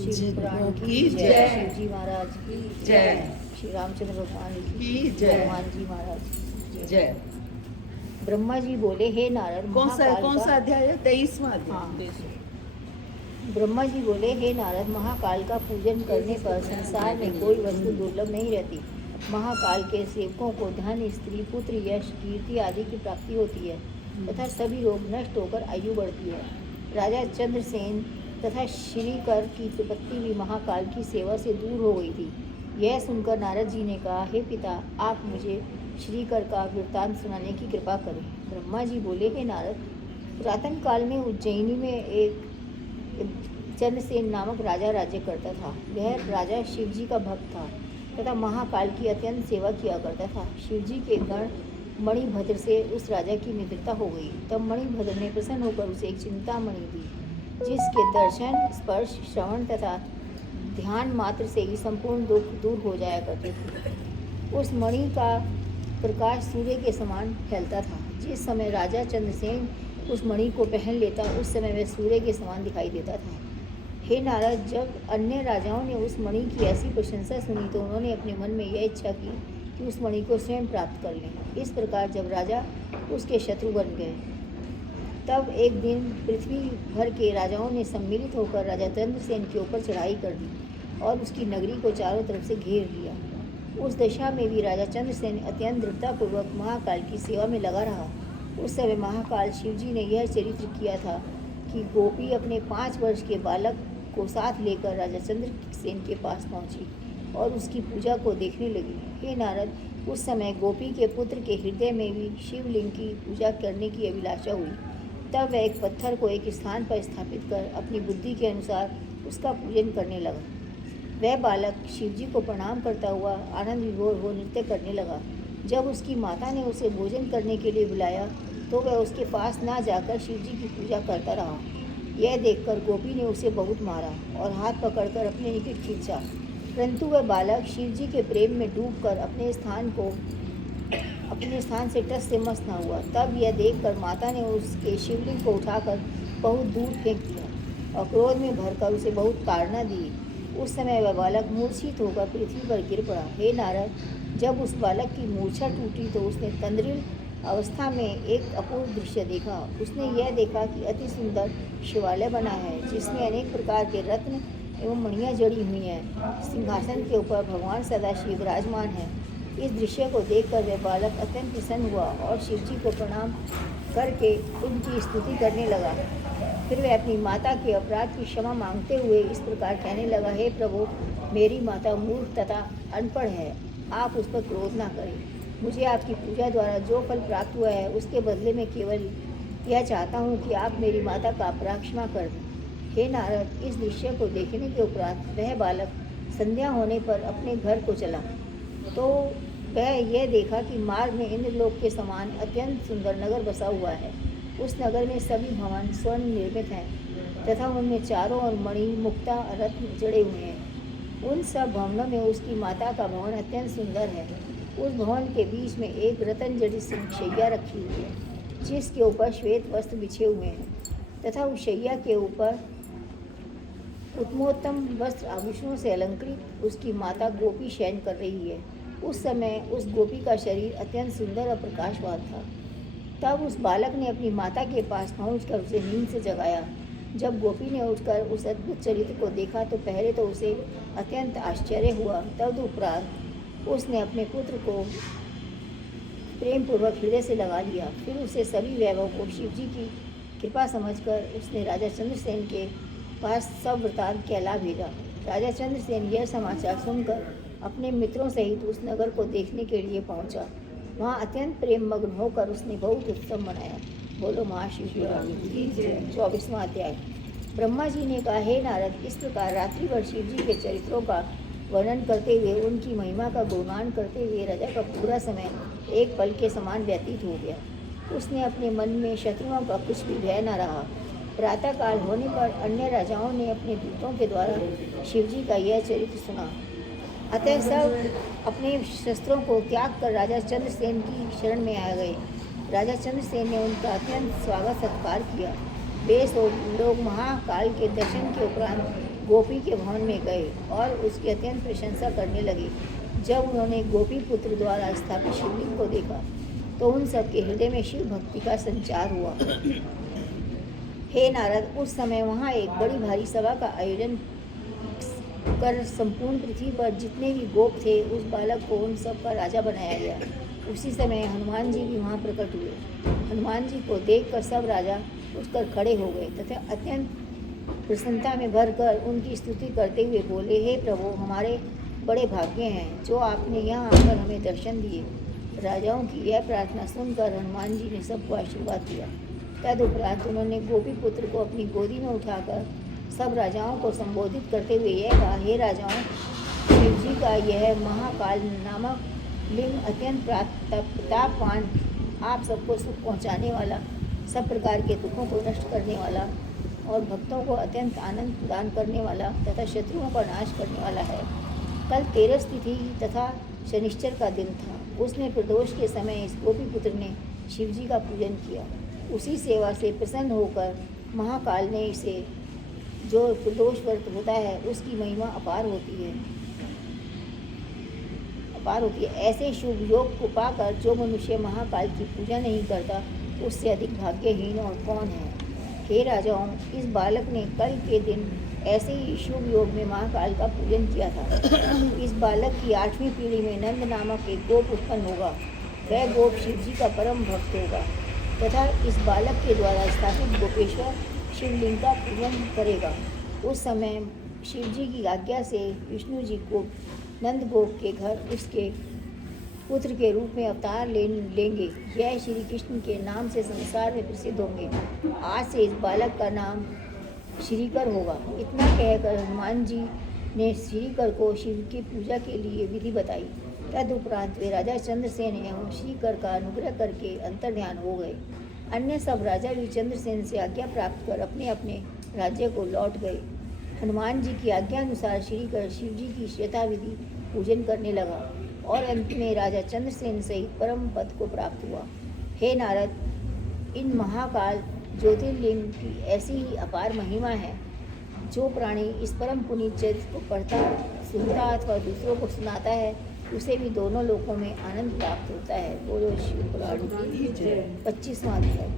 शिव पुराण की की जय। जय। शिव जी महाराज की जय। श्री रामचंद्र भगवान की जय। हनुमान जी महाराज की जय। ब्रह्मा जी बोले, हे नारद, कौन सा महाकाल अध्याय है? 23वां अध्याय। हाँ। ब्रह्मा जी बोले, हे नारद, महाकाल का पूजन करने पर संसार में कोई वस्तु दुर्लभ नहीं रहती। महाकाल के सेवकों को धन, स्त्री, पुत्र, यश, कीर्ति आदि की प्राप्ति होती है तथा सभी रोग नष्ट होकर आयु बढ़ती है। राजा चंद्रसेन तथा श्रीकर की विपत्ति भी महाकाल की सेवा से दूर हो गई थी। यह सुनकर नारद जी ने कहा, हे पिता, आप मुझे श्रीकर का वृत्तांत सुनाने की कृपा करें। ब्रह्मा जी बोले, हे नारद, पुरातन काल में उज्जैनी में एक चंद्रसेन नामक राजा राज्य करता था। वह राजा शिवजी का भक्त था तथा महाकाल की अत्यंत सेवा किया करता था। शिवजी के गण मणिभद्र से उस राजा की मित्रता हो गई। तब मणिभद्र ने प्रसन्न होकर उसे एक चिंतामणि दी, जिसके दर्शन, स्पर्श, श्रवण तथा ध्यान मात्र से ही संपूर्ण दुख दूर हो जाया करते थे। उस मणि का प्रकाश सूर्य के समान फैलता था। जिस समय राजा चंद्रसेन उस मणि को पहन लेता, उस समय वह सूर्य के समान दिखाई देता था। हे नारद, जब अन्य राजाओं ने उस मणि की ऐसी प्रशंसा सुनी तो उन्होंने अपने मन में यह इच्छा की कि उस मणि को स्वयं प्राप्त कर लें। इस प्रकार जब राजा उसके शत्रु बन गए, तब एक दिन पृथ्वी भर के राजाओं ने सम्मिलित होकर राजा चंद्रसेन के ऊपर चढ़ाई कर दी और उसकी नगरी को चारों तरफ से घेर लिया। उस दशा में भी राजा चंद्रसेन अत्यंत दृढ़तापूर्वक महाकाल की सेवा में लगा रहा। उस समय महाकाल शिवजी ने यह चरित्र किया था कि गोपी अपने 5 वर्ष के बालक को साथ लेकर राजा चंद्रसेन के पास पहुंची और उसकी पूजा को देखने लगी। हे नारद, उस समय गोपी के पुत्र के हृदय में भी शिवलिंग की पूजा करने की अभिलाषा हुई। तब वह एक पत्थर को एक स्थान पर स्थापित कर अपनी बुद्धि के अनुसार उसका पूजन करने लगा। वह बालक शिवजी को प्रणाम करता हुआ आनंद विभोर हो नृत्य करने लगा। जब उसकी माता ने उसे भोजन करने के लिए बुलाया तो वह उसके पास ना जाकर शिवजी की पूजा करता रहा। यह देखकर गोपी ने उसे बहुत मारा और हाथ पकड़कर अपने निकट खींचा, परंतु वह बालक शिवजी के प्रेम में डूबकर अपने स्थान से टस से मस न हुआ। तब यह देखकर माता ने उसके शिवलिंग को उठाकर बहुत दूर फेंक दिया और क्रोध में भरकर उसे बहुत ताड़ना दी। उस समय वह बालक मूर्छित होकर पृथ्वी पर गिर पड़ा। हे नारद, जब उस बालक की मूर्छा टूटी तो उसने तंद्रिल अवस्था में एक अपूर्व दृश्य देखा। उसने यह देखा कि अति सुंदर शिवालय बना है, जिसमें अनेक प्रकार के रत्न एवं मणियाँ जड़ी हुई हैं। सिंहासन के ऊपर भगवान सदाशिव विराजमान है। इस दृश्य को देखकर वह बालक अत्यंत प्रसन्न हुआ और शिवजी को प्रणाम करके उनकी स्तुति करने लगा। फिर वह अपनी माता के अपराध की क्षमा मांगते हुए इस प्रकार कहने लगा, हे प्रभु, मेरी माता मूर्ख तथा अनपढ़ है, आप उस पर क्रोध ना करें। मुझे आपकी पूजा द्वारा जो फल प्राप्त हुआ है उसके बदले में केवल यह चाहता हूँ कि आप मेरी माता का अपराध क्षमा कर दें। हे नारद, इस दृश्य को देखने के उपरांत वह बालक संध्या होने पर अपने घर को चला तो वह यह देखा कि मार्ग में इंद्रलोक के समान अत्यंत सुंदर नगर बसा हुआ है। उस नगर में सभी भवन स्वर्ण निर्मित हैं तथा उनमें चारों ओर मणि, मुक्ता, रत्न जड़े हुए हैं। उन सब भवनों में उसकी माता का भवन अत्यंत सुंदर है। उस भवन के बीच में एक रतन जड़ित शैया रखी हुई है, जिसके ऊपर श्वेत वस्त्र बिछे हुए हैं तथा उस शैया के ऊपर उत्तमोत्तम वस्त्र आभूषणों से अलंकृत उसकी माता गोपी शयन कर रही है। उस समय उस गोपी का शरीर अत्यंत सुंदर और प्रकाशवान था। तब उस बालक ने अपनी माता के पास पहुंचकर उसे नींद से जगाया। जब गोपी ने उठकर उस अद्भुत चरित्र को देखा तो पहले तो उसे अत्यंत आश्चर्य हुआ। तदुपरांत उसने अपने पुत्र को प्रेम पूर्वक हृदय से लगा लिया। फिर उसे सभी वैभव को शिवजी की कृपा समझकर उसने राजा चंद्रसेन के पास सब वृतांत कहला भेजा। राजा चंद्रसेन यह समाचार सुनकर अपने मित्रों सहित उस नगर को देखने के लिए पहुंचा। वहाँ अत्यंत प्रेम मग्न होकर उसने बहुत उत्सव मनाया। बोलो महाशिव की जय। 24वां अध्याय। ब्रह्मा जी ने कहा, हे नारद, इस प्रकार रात्रि भर शिव जी के चरित्रों का वर्णन करते हुए उनकी महिमा का गुणगान करते हुए राजा का पूरा समय एक पल के समान व्यतीत हो गया। उसने अपने मन में शत्रुओं का कुछ भी भय न रहा। प्रातःकाल होने पर अन्य राजाओं ने अपने दूतों के द्वारा शिवजी का यह चरित्र सुना। अतः सब अपने शस्त्रों को त्याग कर राजा चंद्रसेन की शरण में आ गए। राजा चंद्रसेन ने उनका अत्यंत स्वागत सत्कार किया। वे सब लोग महाकाल के दर्शन के उपरांत गोपी के भवन में गए और उसकी अत्यंत प्रशंसा करने लगे। जब उन्होंने गोपी पुत्र द्वारा स्थापित शिवलिंग को देखा तो उन सबके हृदय में शिव भक्ति का संचार हुआ। हे नारद, उस समय वहाँ एक बड़ी भारी सभा का आयोजन कर संपूर्ण पृथ्वी पर जितने भी गोप थे उस बालक को उन सब का राजा बनाया गया। उसी समय हनुमान जी भी वहाँ प्रकट हुए। हनुमान जी को देखकर सब राजा उठकर खड़े हो गए तथा अत्यंत प्रसन्नता में भरकर उनकी स्तुति करते हुए बोले, हे प्रभु, हमारे बड़े भाग्य हैं जो आपने यहाँ आकर हमें दर्शन दिए। राजाओं की यह प्रार्थना सुनकर हनुमान जी ने सबको आशीर्वाद दिया। तदुपरांत उन्होंने गोपी पुत्र को अपनी गोदी में उठाकर सब राजाओं को संबोधित करते हुए यह कहा, हे राजाओं, शिव जी का यह महाकाल नामक लिंग अत्यंत प्रतापवान, आप सबको सुख पहुँचाने वाला, सब प्रकार के दुखों को नष्ट करने वाला और भक्तों को अत्यंत आनंद प्रदान करने वाला तथा शत्रुओं का नाश करने वाला है। कल 13 तिथि तथा शनिश्चर का दिन था। उसने प्रदोष के समय इस गोपी पुत्र ने शिव जी का पूजन किया। उसी सेवा से प्रसन्न होकर महाकाल ने इसे, जो प्रदोष व्रत होता है, उसकी महिमा अपार होती है। ऐसे शुभ योग को पाकर जो मनुष्य महाकाल की पूजा नहीं करता उससे अधिक भाग्यहीन और कौन है। हे राजाओं, इस बालक ने कल के दिन ऐसे ही शुभ योग में महाकाल का पूजन किया था। इस बालक की 8वीं पीढ़ी में नंद नामक एक गोप उत्पन्न होगा। वह गोप शिव जी का परम भक्त होगा तथा इस बालक के द्वारा स्थापित गोपेश्वर शिवलिंग का पूजन करेगा। उस समय शिव जी की आज्ञा से विष्णु जी को नंद गोप के घर उसके पुत्र के रूप में अवतार लेंगे। यह श्री कृष्ण के नाम से संसार में प्रसिद्ध होंगे। आज से इस बालक का नाम श्रीकर होगा। इतना कहकर हनुमान जी ने श्रीकर को शिव की पूजा के लिए विधि बताई। तदुपरांत वे राजा चंद्रसेन एवं श्रीकर का अनुग्रह करके अंतर्ध्यान हो गए। अन्य सब राजा भी चंद्रसेन से आज्ञा प्राप्त कर अपने अपने राज्य को लौट गए। हनुमान जी की आज्ञा अनुसार श्रीकर शिव जी की यथाविधि पूजन करने लगा और अंत में राजा चंद्रसेन सहित परम पद को प्राप्त हुआ। हे नारद, इन महाकाल ज्योतिर्लिंग की ऐसी ही अपार महिमा है। जो प्राणी इस परम पुनीत चरित्र को पढ़ता, सुनता अथवा दूसरों को सुनाता है उसे भी दोनों लोकों में आनंद प्राप्त होता है। बोलो शिव पुराण की जय। 25वां अध्याय।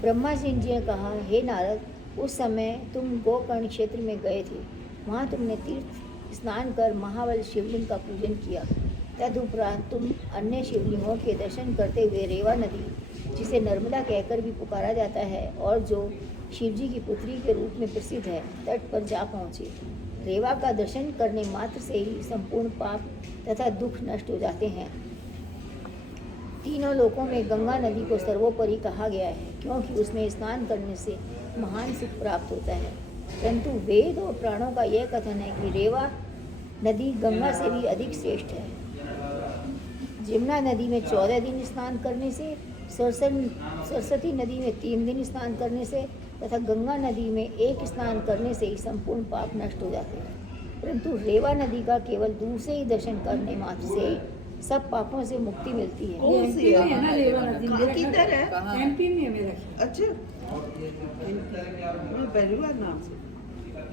ब्रह्मा जी ने कहा, हे नारद, उस समय तुम गोकर्ण क्षेत्र में गए थे। वहाँ तुमने तीर्थ स्नान कर महाबल शिवलिंग का पूजन किया। तदुपरांत तुम अन्य शिवलिंगों के दर्शन करते हुए रेवा नदी, जिसे नर्मदा कहकर भी पुकारा जाता है और जो शिवजी की पुत्री के रूप में प्रसिद्ध है, तट पर जा पहुँचे। रेवा का दर्शन करने मात्र से ही संपूर्ण पाप तथा दुख नष्ट हो जाते हैं। तीनों लोकों में गंगा नदी को सर्वोपरि कहा गया है, क्योंकि उसमें स्नान करने से महान सुख प्राप्त होता है। परंतु वेद और पुराणों का यह कथन है कि रेवा नदी गंगा से भी अधिक श्रेष्ठ है। यमुना नदी में 14 दिन स्नान करने से, सरस्वती नदी में 3 दिन स्नान करने से तथा गंगा नदी में 1 स्नान करने से ही संपूर्ण पाप नष्ट हो जाते हैं। परंतु रेवा नदी का केवल दूर से ही दर्शन करने मात्र से ही सब पापों से मुक्ति मिलती है। MP में है ना रेवा नदी? किधर है? MP में है मेरा। अच्छा, मैं पहली बार नाम से।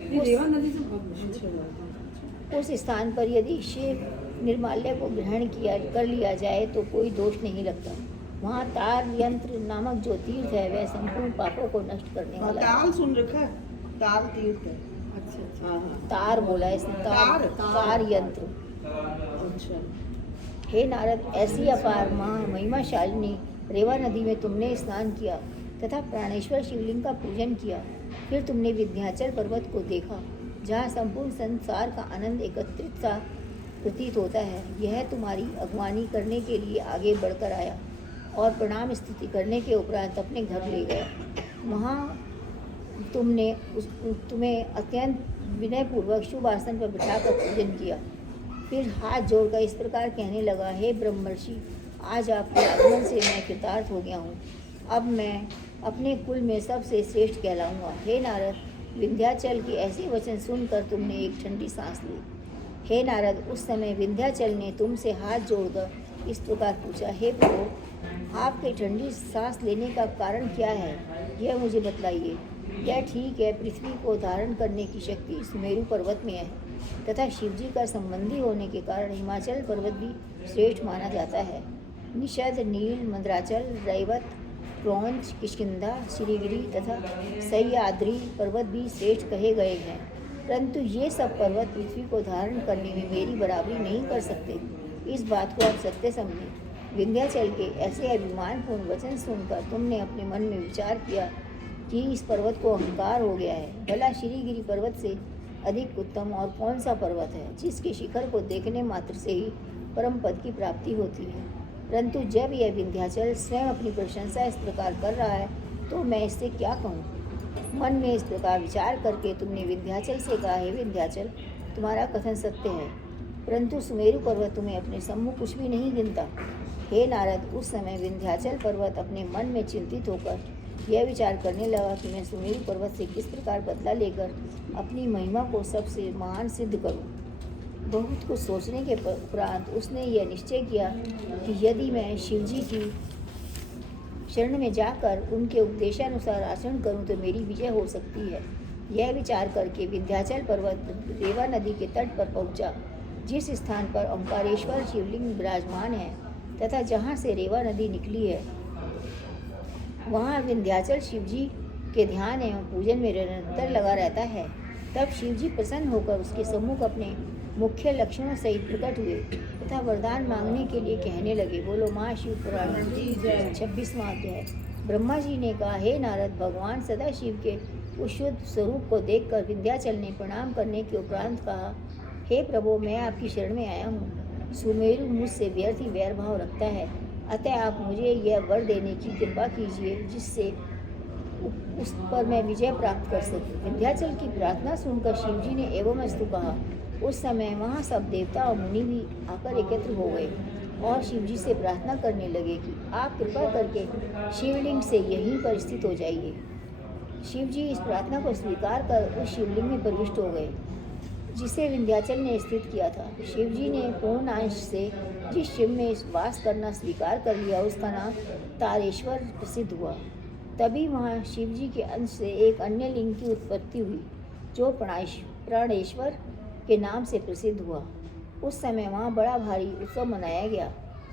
ये रेवा नदी से बहुत मुश्किल। उस स्थान पर यदि शिव निर्माल्य को ग्रहण कर लिया जाए तो कोई दोष नहीं लगता। वहाँ तार यंत्र नामक जो तीर्थ है वह संपूर्ण पापों को नष्ट करने वाला है। ताल सुन रखा है? ताल तीर्थ है। अच्छा। हाँ हाँ। तार बोला इसने, तार यंत्र। अच्छा। हे नारद, ऐसी अपार महिमाशालिनी रेवा नदी में तुमने स्नान किया तथा प्राणेश्वर शिवलिंग का पूजन किया। फिर तुमने विंध्याचल पर्वत को देखा, जहाँ संपूर्ण संसार का आनंद एकत्रित सा प्रतीत होता है। यह तुम्हारी अगवानी करने के लिए आगे बढ़कर आया और प्रणाम स्तुति करने के उपरांत अपने घर ले गया। वहाँ तुम्हें अत्यंत विनयपूर्वक शुभ आसन पर बिठाकर पूजन किया। फिर हाथ जोड़कर इस प्रकार कहने लगा, हे ब्रह्मर्षि, आज आपके आगमन से मैं कृतार्थ हो गया हूँ। अब मैं अपने कुल में सबसे श्रेष्ठ कहलाऊँगा। हे नारद, विंध्याचल के ऐसे वचन सुनकर तुमने एक ठंडी सांस ली। हे नारद, उस समय विंध्याचल ने तुमसे हाथ जोड़कर इस प्रकार पूछा, हे प्रभु, आपके ठंडी सांस लेने का कारण क्या है, यह मुझे बतलाइए। यह ठीक है, पृथ्वी को धारण करने की शक्ति सुमेरु पर्वत में है तथा शिवजी का संबंधी होने के कारण हिमाचल पर्वत भी श्रेष्ठ माना जाता है। निषद, नील, मंदराचल, रैवत, क्रौंच, किष्किंधा, श्रीगिरी तथा सह्याद्री पर्वत भी श्रेष्ठ कहे गए हैं, परंतु ये सब पर्वत पृथ्वी को धारण करने में मेरी बराबरी नहीं कर सकते। इस बात को आप सत्य समझें। विंध्याचल के ऐसे अभिमानपूर्ण वचन सुनकर तुमने अपने मन में विचार किया कि इस पर्वत को अहंकार हो गया है। भला श्रीगिरी पर्वत से अधिक उत्तम और कौन सा पर्वत है जिसके शिखर को देखने मात्र से ही परम पद की प्राप्ति होती है? परंतु जब यह विंध्याचल स्वयं अपनी प्रशंसा इस प्रकार कर रहा है तो मैं इससे क्या कहूँ? मन में इस प्रकार विचार करके तुमने विंध्याचल से कहा, हे विंध्याचल, तुम्हारा कथन सत्य है, परंतु सुमेरु पर्वत तुम्हें अपने सम्मुख कुछ भी नहीं गिनता। हे नारद, उस समय विंध्याचल पर्वत अपने मन में चिंतित होकर यह विचार करने लगा कि मैं सुमेरु पर्वत से किस प्रकार बदला लेकर अपनी महिमा को सबसे महान सिद्ध करूं। बहुत कुछ सोचने के उपरांत उसने यह निश्चय किया कि यदि मैं शिवजी की शरण में जाकर उनके उपदेशानुसार आचरण करूं तो मेरी विजय हो सकती है। यह विचार करके विंध्याचल पर्वत रेवा नदी के तट पर पहुंचा, जिस स्थान पर ओंकारेश्वर शिवलिंग विराजमान है तथा जहां से रेवा नदी निकली है, वहां विंध्याचल शिवजी के ध्यान एवं पूजन में निरंतर लगा रहता है। तब शिवजी प्रसन्न होकर उसके सम्मुख अपने मुख्य लक्षणों सहित प्रकट हुए तथा वरदान मांगने के लिए कहने लगे। बोलो महाशिव पुराण 26वां अध्याय। ब्रह्मा जी ने कहा, हे नारद, भगवान सदाशिव के उस शुद्ध स्वरूप को देखकर विंध्याचल ने प्रणाम करने के उपरांत कहा, हे प्रभु, मैं आपकी शरण में आया हूँ। सुमेरु मुझसे व्यर्थ ही वैर भाव रखता है, अतः आप मुझे यह वर देने की कृपा कीजिए जिससे उस पर मैं विजय प्राप्त कर सकूं। विंध्याचल की प्रार्थना सुनकर शिवजी ने एवं अस्तु कहा। उस समय वहाँ सब देवता और मुनि भी आकर एकत्र हो गए और शिवजी से प्रार्थना करने लगे कि आप कृपा करके शिवलिंग से यहीं पर स्थित हो जाइए। शिवजी इस प्रार्थना को स्वीकार कर उस शिवलिंग में प्रविष्ट हो गए जिसे विंध्याचल ने स्थित किया था। शिवजी ने पूर्ण अंश से जिस शिव में वास करना स्वीकार कर लिया उसका नाम तारेश्वर प्रसिद्ध हुआ। तभी वहाँ शिवजी के अंश से एक अन्य लिंग की उत्पत्ति हुई जो प्राणेश्वर के नाम से प्रसिद्ध हुआ। उस समय वहाँ बड़ा भारी उत्सव मनाया गया।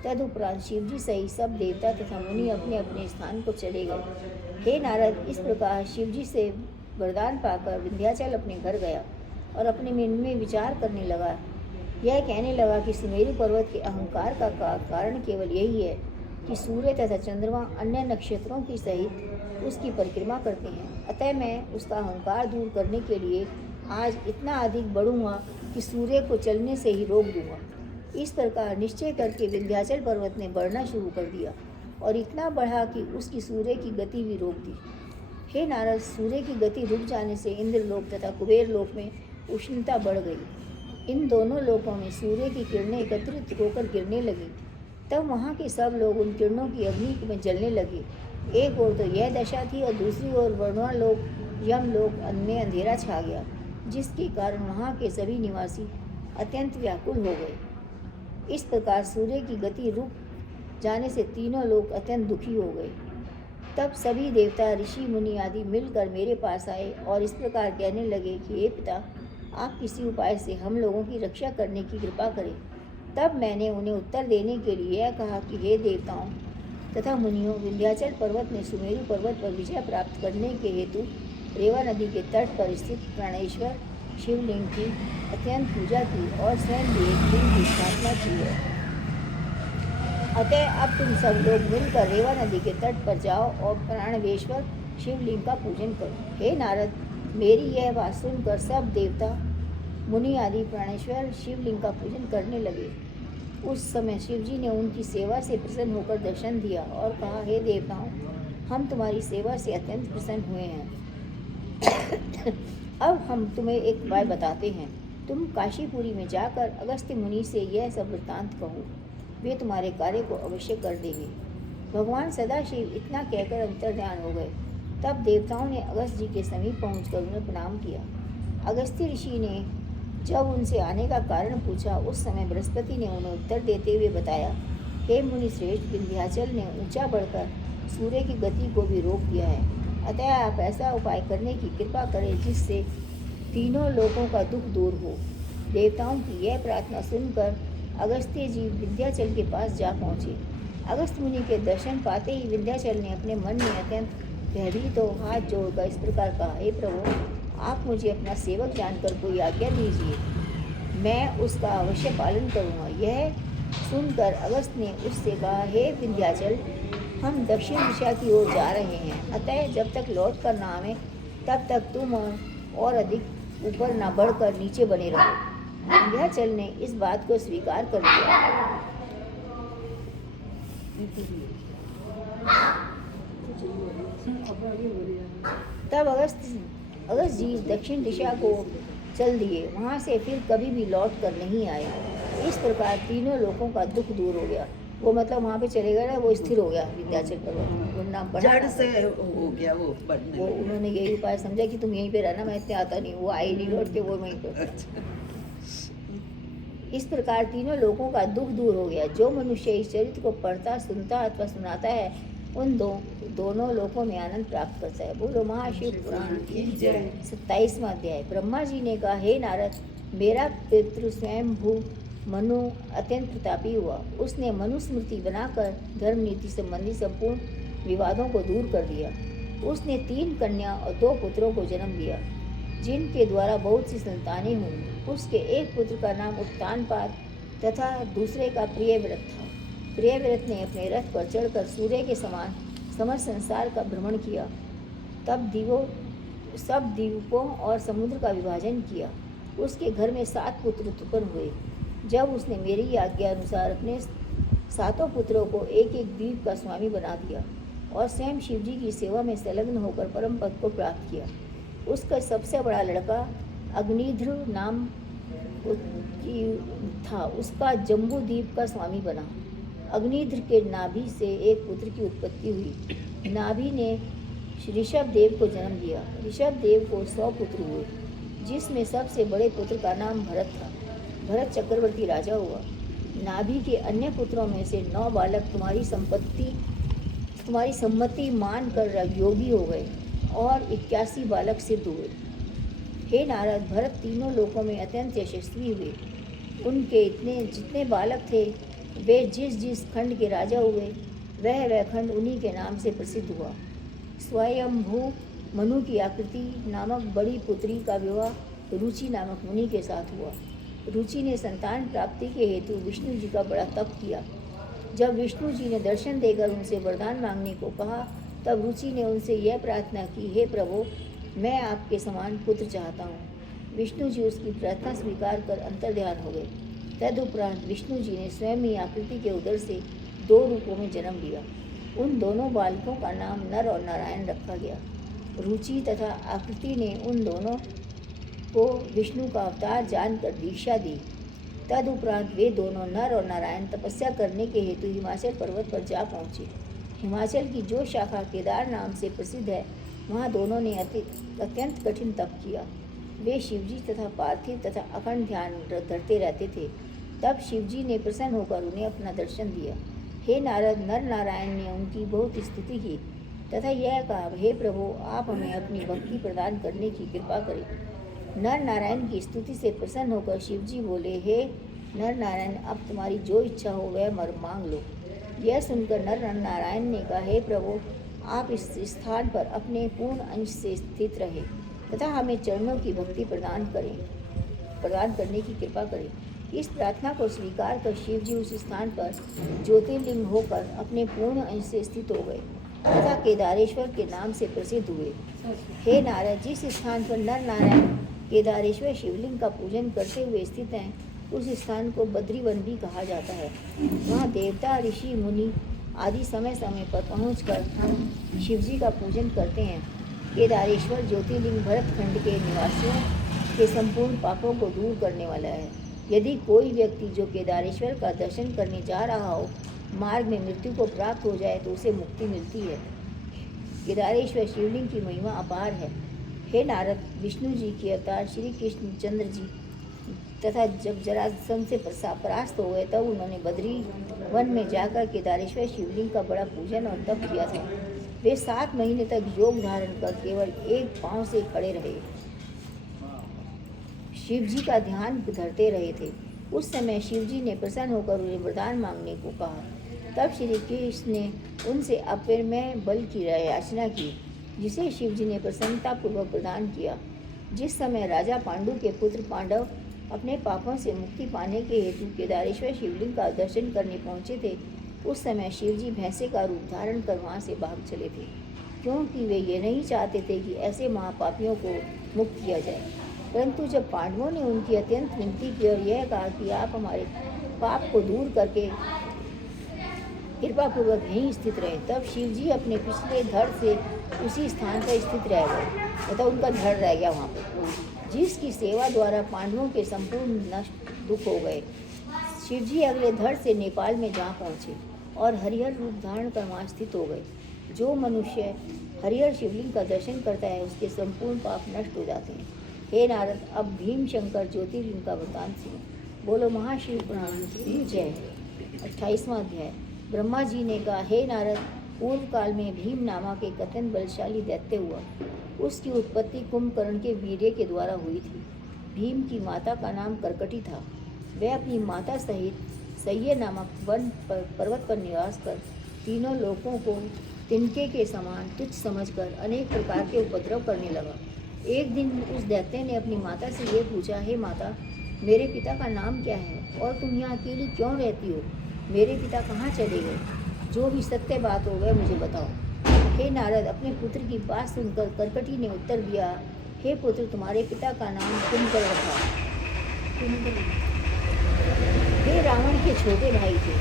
तदुपरांत शिवजी सहित सब देवता तथा मुनि अपने अपने स्थान को चले गए। हे नारद, इस प्रकार शिवजी से वरदान पाकर विंध्याचल अपने घर गया और अपने मन में विचार करने लगा। यह कहने लगा कि सुमेरु पर्वत के अहंकार का कारण केवल यही है कि सूर्य तथा चंद्रमा अन्य नक्षत्रों की सहित उसकी परिक्रमा करते हैं, अतः मैं उसका अहंकार दूर करने के लिए आज इतना अधिक बढ़ूंगा कि सूर्य को चलने से ही रोक दूंगा। इस प्रकार निश्चय करके विंध्याचल पर्वत ने बढ़ना शुरू कर दिया और इतना बढ़ा कि उसकी सूर्य की गति भी रोक दी। हे नारद, सूर्य की गति रुक जाने से इंद्रलोक तथा कुबेर लोक में उष्णता बढ़ गई। इन दोनों लोकों में सूर्य की किरणें एकत्रित होकर गिरने लगीं। तब वहाँ के सब लोग उन किरणों की अग्नि में जलने लगे। एक ओर तो यह दशा थी और दूसरी ओर वर्णवा लोक, यम लोक में अंधेरा छा गया, जिसके कारण वहाँ के सभी निवासी अत्यंत व्याकुल हो गए। इस प्रकार सूर्य की गति रुक जाने से तीनों लोग अत्यंत दुखी हो गए। तब सभी देवता, ऋषि, मुनि आदि मिलकर मेरे पास आए और इस प्रकार कहने लगे कि हे पिता, आप किसी उपाय से हम लोगों की रक्षा करने की कृपा करें। तब मैंने उन्हें उत्तर देने के लिए यह कहा कि हे देवताओं तथा मुनियों, विंध्याचल पर्वत ने सुमेरु पर्वत पर विजय प्राप्त करने के हेतु रेवा नदी के तट पर स्थित प्राणेश्वर शिवलिंग की अत्यंत पूजा की और स्वयं भी एक लिंग की स्थापना की है। अतः अब तुम सब लोग मिलकर रेवा नदी के तट पर जाओ और प्राणेश्वर शिवलिंग का पूजन करो। हे नारद, मेरी यह बात सुनकर सब देवता, मुनि आदि प्राणेश्वर शिवलिंग का पूजन करने लगे। उस समय शिवजी ने उनकी सेवा से प्रसन्न होकर दर्शन दिया और कहा, हे देवताओं, हम तुम्हारी सेवा से अत्यंत प्रसन्न हुए हैं। अब हम तुम्हें एक उपाय बताते हैं। तुम काशीपुरी में जाकर अगस्त्य मुनि से यह सब वृत्तांत कहो, वे तुम्हारे कार्य को अवश्य कर देंगे। भगवान सदाशिव इतना कहकर अंतर्ध्यान हो गए। तब देवताओं ने अगस्त्य जी के समीप पहुंचकर उन्हें प्रणाम किया। अगस्त्य ऋषि ने जब उनसे आने का कारण पूछा, उस समय बृहस्पति ने उन्हें उत्तर देते हुए बताया, हे मुनि श्रेष्ठ, विंध्याचल ने ऊंचा बढ़कर सूर्य की गति को भी रोक दिया है, अतः आप ऐसा उपाय करने की कृपा करें जिससे तीनों लोगों का दुख दूर हो। देवताओं की यह प्रार्थना सुनकर अगस्त्य जी विंध्याचल के पास जा पहुँचे। अगस्त्य मुनि के दर्शन पाते ही विंध्याचल ने अपने मन में अत्यंत भयभीत हो हाथ जोड़कर इस प्रकार कहा, हे प्रभु, आप मुझे अपना सेवक जानकर कोई आज्ञा दीजिए, मैं उसका अवश्य पालन करूँगा। यह सुनकर अगस्त्य ने उससे कहा, हे विंध्याचल, हम दक्षिण दिशा की ओर जा रहे हैं, अतः जब तक लौट कर ना आवे तब तक तुम और अधिक ऊपर ना बढ़कर नीचे बने रहो। विंध्याचल ने इस बात को स्वीकार कर लिया। तब अगस्त जी दक्षिण दिशा को चल दिए, वहाँ से फिर कभी भी लौट कर नहीं आए। इस प्रकार तीनों लोगों का दुख दूर हो गया। वो मतलब वहाँ पे चले गए ना, वो स्थिर हो गया विंध्याचल पर्वत, वरना जड़ से हो गया वो बढ़ने वो लगा। उन्होंने यही उपाय समझा कि तुम यहीं पे रहना, मैं इतने आता नहीं, वो आए नहीं लौट के, वो वहीं पे। अच्छा। इस प्रकार तीनों लोगों का दुख दूर हो गया। जो मनुष्य इस चरित्र को पढ़ता, सुनता अथवा सुनाता है, उन दोनों लोकों में आनंद प्राप्त करता है। बोलो महाशिव पुराण की जय। 27वां अध्याय। ब्रह्मा जी ने कहा, हे नारद, मेरा पितृ स्वयं भू मनु अत्यंत प्रतापी हुआ। उसने मनुस्मृति बनाकर धर्म नीति संबंधी संपूर्ण विवादों को दूर कर दिया। उसने 3 कन्या और 2 पुत्रों को जन्म दिया, जिनके द्वारा बहुत सी संतानें हुई। उसके एक पुत्र का नाम उत्तानपाद तथा दूसरे का प्रियव्रत था। प्रियव्रत ने अपने रथ पर चढ़कर सूर्य के समान समस्त संसार का भ्रमण किया। तब सब द्वीपों और समुद्र का विभाजन किया। उसके घर में 7 पुत्र उत्पन्न हुए। जब उसने मेरी आज्ञा अनुसार अपने 7 पुत्रों को एक एक द्वीप का स्वामी बना दिया और स्वयं शिव जी की सेवा में संलग्न होकर परम पद को प्राप्त किया। उसका सबसे बड़ा लड़का अग्निध्र नाम था, उसका जम्बू द्वीप का स्वामी बना। अग्निध्र के नाभि से एक पुत्र की उत्पत्ति हुई। नाभि ने ऋषभ देव को जन्म दिया। ऋषभ देव को 100 पुत्र हुए, जिसमें सबसे बड़े पुत्र का नाम भरत था। भरत चक्रवर्ती राजा हुआ। नाभि के अन्य पुत्रों में से 9 बालक तुम्हारी सम्मति मान कर योगी हो गए और 81 बालक सिद्ध हुए। हे नारद, भरत तीनों लोकों में अत्यंत यशस्वी हुए। उनके जितने बालक थे, वे जिस खंड के राजा हुए, वह खंड उन्हीं के नाम से प्रसिद्ध हुआ। स्वयंभू मनु की आकृति नामक बड़ी पुत्री का विवाह रुचि नामक मुनि के साथ हुआ। रुचि ने संतान प्राप्ति के हेतु विष्णु जी का बड़ा तप किया। जब विष्णु जी ने दर्शन देकर उनसे वरदान मांगने को कहा, तब रुचि ने उनसे यह प्रार्थना की, हे प्रभु, मैं आपके समान पुत्र चाहता हूँ। विष्णु जी उसकी प्रार्थना स्वीकार कर अंतर्ध्यान हो गए। तदुपरांत विष्णु जी ने स्वयं ही आकृति के उदर से 2 रूपों में जन्म लिया। उन दोनों बालकों का नाम नर और नारायण रखा गया। रुचि तथा आकृति ने उन दोनों को विष्णु का अवतार जानकर दीक्षा दी। तदुपरांत वे दोनों नर और नारायण तपस्या करने के हेतु हिमाचल पर्वत पर जा पहुँचे। हिमाचल की जो शाखा केदार नाम से प्रसिद्ध है, वहाँ दोनों ने अत्यंत कठिन तप किया। वे शिवजी तथा पार्थिव तथा अखंड ध्यान धरते रहते थे। तब शिवजी ने प्रसन्न होकर उन्हें अपना दर्शन दिया। हे नारद, नर नारायण ने उनकी बहुत स्तुति की तथा यह कहा, हे प्रभु, आप हमें अपनी भक्ति प्रदान करने की कृपा करें। नर नारायण की स्तुति से प्रसन्न होकर शिवजी बोले, हे नर नारायण, अब तुम्हारी जो इच्छा हो वह मांग लो। यह सुनकर नर नारायण ने कहा, हे प्रभु, आप इस स्थान पर अपने पूर्ण अंश से स्थित रहे तथा हमें चरणों की भक्ति प्रदान करने की कृपा करें। इस प्रार्थना को स्वीकार कर शिव जी उस स्थान पर ज्योतिर्लिंग होकर अपने पूर्ण अंश से स्थित हो गए तथा केदारेश्वर के नाम से प्रसिद्ध हुए। हे नारद, जिस स्थान पर नर नारायण केदारेश्वर शिवलिंग का पूजन करते हुए स्थित हैं, उस स्थान को बद्रीवन भी कहा जाता है। वहाँ देवता, ऋषि, मुनि आदि समय समय पर पहुंचकर शिवजी का पूजन करते हैं। केदारेश्वर ज्योतिर्लिंग भरतखंड के निवासियों के संपूर्ण पापों को दूर करने वाला है। यदि कोई व्यक्ति जो केदारेश्वर का दर्शन करने जा रहा हो, मार्ग में मृत्यु को प्राप्त हो जाए तो उसे मुक्ति मिलती है। केदारेश्वर शिवलिंग की महिमा अपार है। हे नारद, विष्णु जी के अवतार श्री कृष्ण चंद्र जी तथा जब जरासंध से परास्त हो गए, तब उन्होंने बद्री वन में जाकर केदारेश्वर शिवलिंग का बड़ा पूजन और तप किया था। वे 7 महीने तक योग धारण कर केवल एक पांव से खड़े रहे। शिव जी का ध्यान धरते रहे थे। उस समय शिव जी ने प्रसन्न होकर उन्हें वरदान मांगने को कहा। तब श्री कृष्ण ने उनसे अपरमय बल की याचना की, जिसे शिव जी ने प्रसन्नतापूर्वक प्रदान किया। जिस समय राजा पांडु के पुत्र पांडव अपने पापों से मुक्ति पाने के हेतु केदारेश्वर शिवलिंग का दर्शन करने पहुंचे थे, उस समय शिव जी भैंसे का रूप धारण कर वहां से भाग चले थे, क्योंकि वे ये नहीं चाहते थे कि ऐसे महापापियों को मुक्त किया जाए। परंतु जब पांडवों ने उनकी अत्यंत विनती की और यह कहा कि आप हमारे पाप को दूर करके कृपापूर्वक यहीं स्थित रहे, तब शिव जी अपने पिछले धड़ से उसी स्थान पर स्थित रह गए, मतलब उनका धड़ रह गया वहाँ पर, जिसकी सेवा द्वारा पांडवों के संपूर्ण नष्ट दुख हो गए। शिव जी अगले धड़ से नेपाल में जा पहुँचे और हरिहर रूप धारण कर वहाँ स्थित हो गए। जो मनुष्य हरिहर शिवलिंग का दर्शन करता है, उसके संपूर्ण पाप नष्ट हो जाते हैं। हे नारद, अब भीम शंकर ज्योतिर्लिंग का वृतांत सुनो। बोलो महाशिव पुराण की जय। 28वां अध्याय। ब्रह्मा जी ने कहा, हे नारद, पूर्व काल में भीम नामक एक अत्यंत बलशाली दैत्य हुआ। उसकी उत्पत्ति कुंभकर्ण के वीर्य के द्वारा हुई थी। भीम की माता का नाम करकटी था। वह अपनी माता सहित सह्य नामक वन पर्वत पर निवास कर तीनों लोगों को तिनके के समान तुच्छ समझकर अनेक प्रकार के उपद्रव करने लगा। एक दिन उस दैत्य ने अपनी माता से ये पूछा, हे माता, मेरे पिता का नाम क्या है और तुम यहाँ अकेली क्यों रहती हो? मेरे पिता कहाँ चले गए? जो भी सत्य बात हो वह मुझे बताओ। हे नारद, अपने पुत्र की बात सुनकर करकटी ने उत्तर दिया, हे पुत्र, तुम्हारे पिता का नाम कुंभकर्ण था। वे रावण के छोटे भाई थे।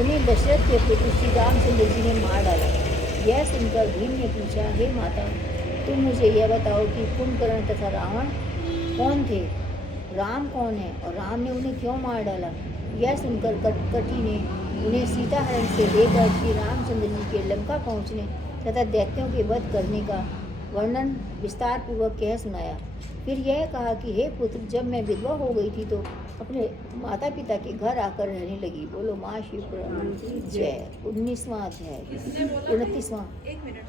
उन्हें दशरथ के पुत्र श्री रामचंद्र जी ने मार डाला। यह सुनकर भीम ने पूछा, हे माता, तुम मुझे यह बताओ कि कुंभकर्ण तथा रावण कौन थे? राम कौन है और राम ने उन्हें क्यों मार डाला? यह सुनकर करकटी ने उन्हें सीताहरण से लेकर श्री रामचंद्र जी के लंका पहुंचने तथा दैत्यों के वध करने का वर्णन विस्तार पूर्वक कह सुनाया। फिर यह कहा कि हे पुत्र, जब मैं विधवा हो गई थी तो अपने माता पिता के घर आकर रहने लगी। बोलो माँ शिव पुराण की जय। 19वां अध्याय। 29वां। एक मिनट,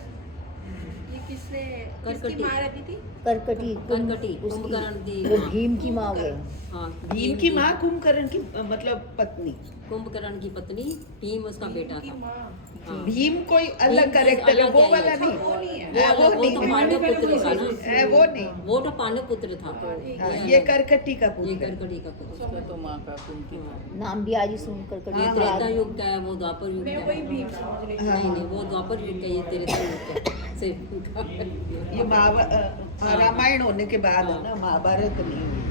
ये किसने करकटी। किसकी माँ रहती थी? करकटी कुंभकर्ण की वो माँ। भीम की माँ हो गए। हाँ, भीम की माँ कुंभकर्ण की मतलब पत्नी। कुंभकर्ण की पत्नी, भीम उसका बेटा की था। माँ। हाँ। भीम कोई भीम अलग कोई कैरेक्टर है, अलग वो है वाला ये। नहीं। वो नहीं है। वो वो तो नहीं, पांडव पुत्र था ना। वो नहीं। वो तो पांडव पुत्र था। हाँ, ये ये अलग। करकटी का ये पुत्र। करकटी का पुत्र। तो माँ का कुंती हाँ। नाम भी आज ही सुन करकटी ये हाँ, त्रेता युग का है, वो द्वापर युग मैं का वही है। भीम समझ रही थी। हाँ। नहीं नहीं, वो द्वापर युग का, ये त्रेता युग का से ये रामायण होने के बाद है ना, महाभारत नहीं हुई।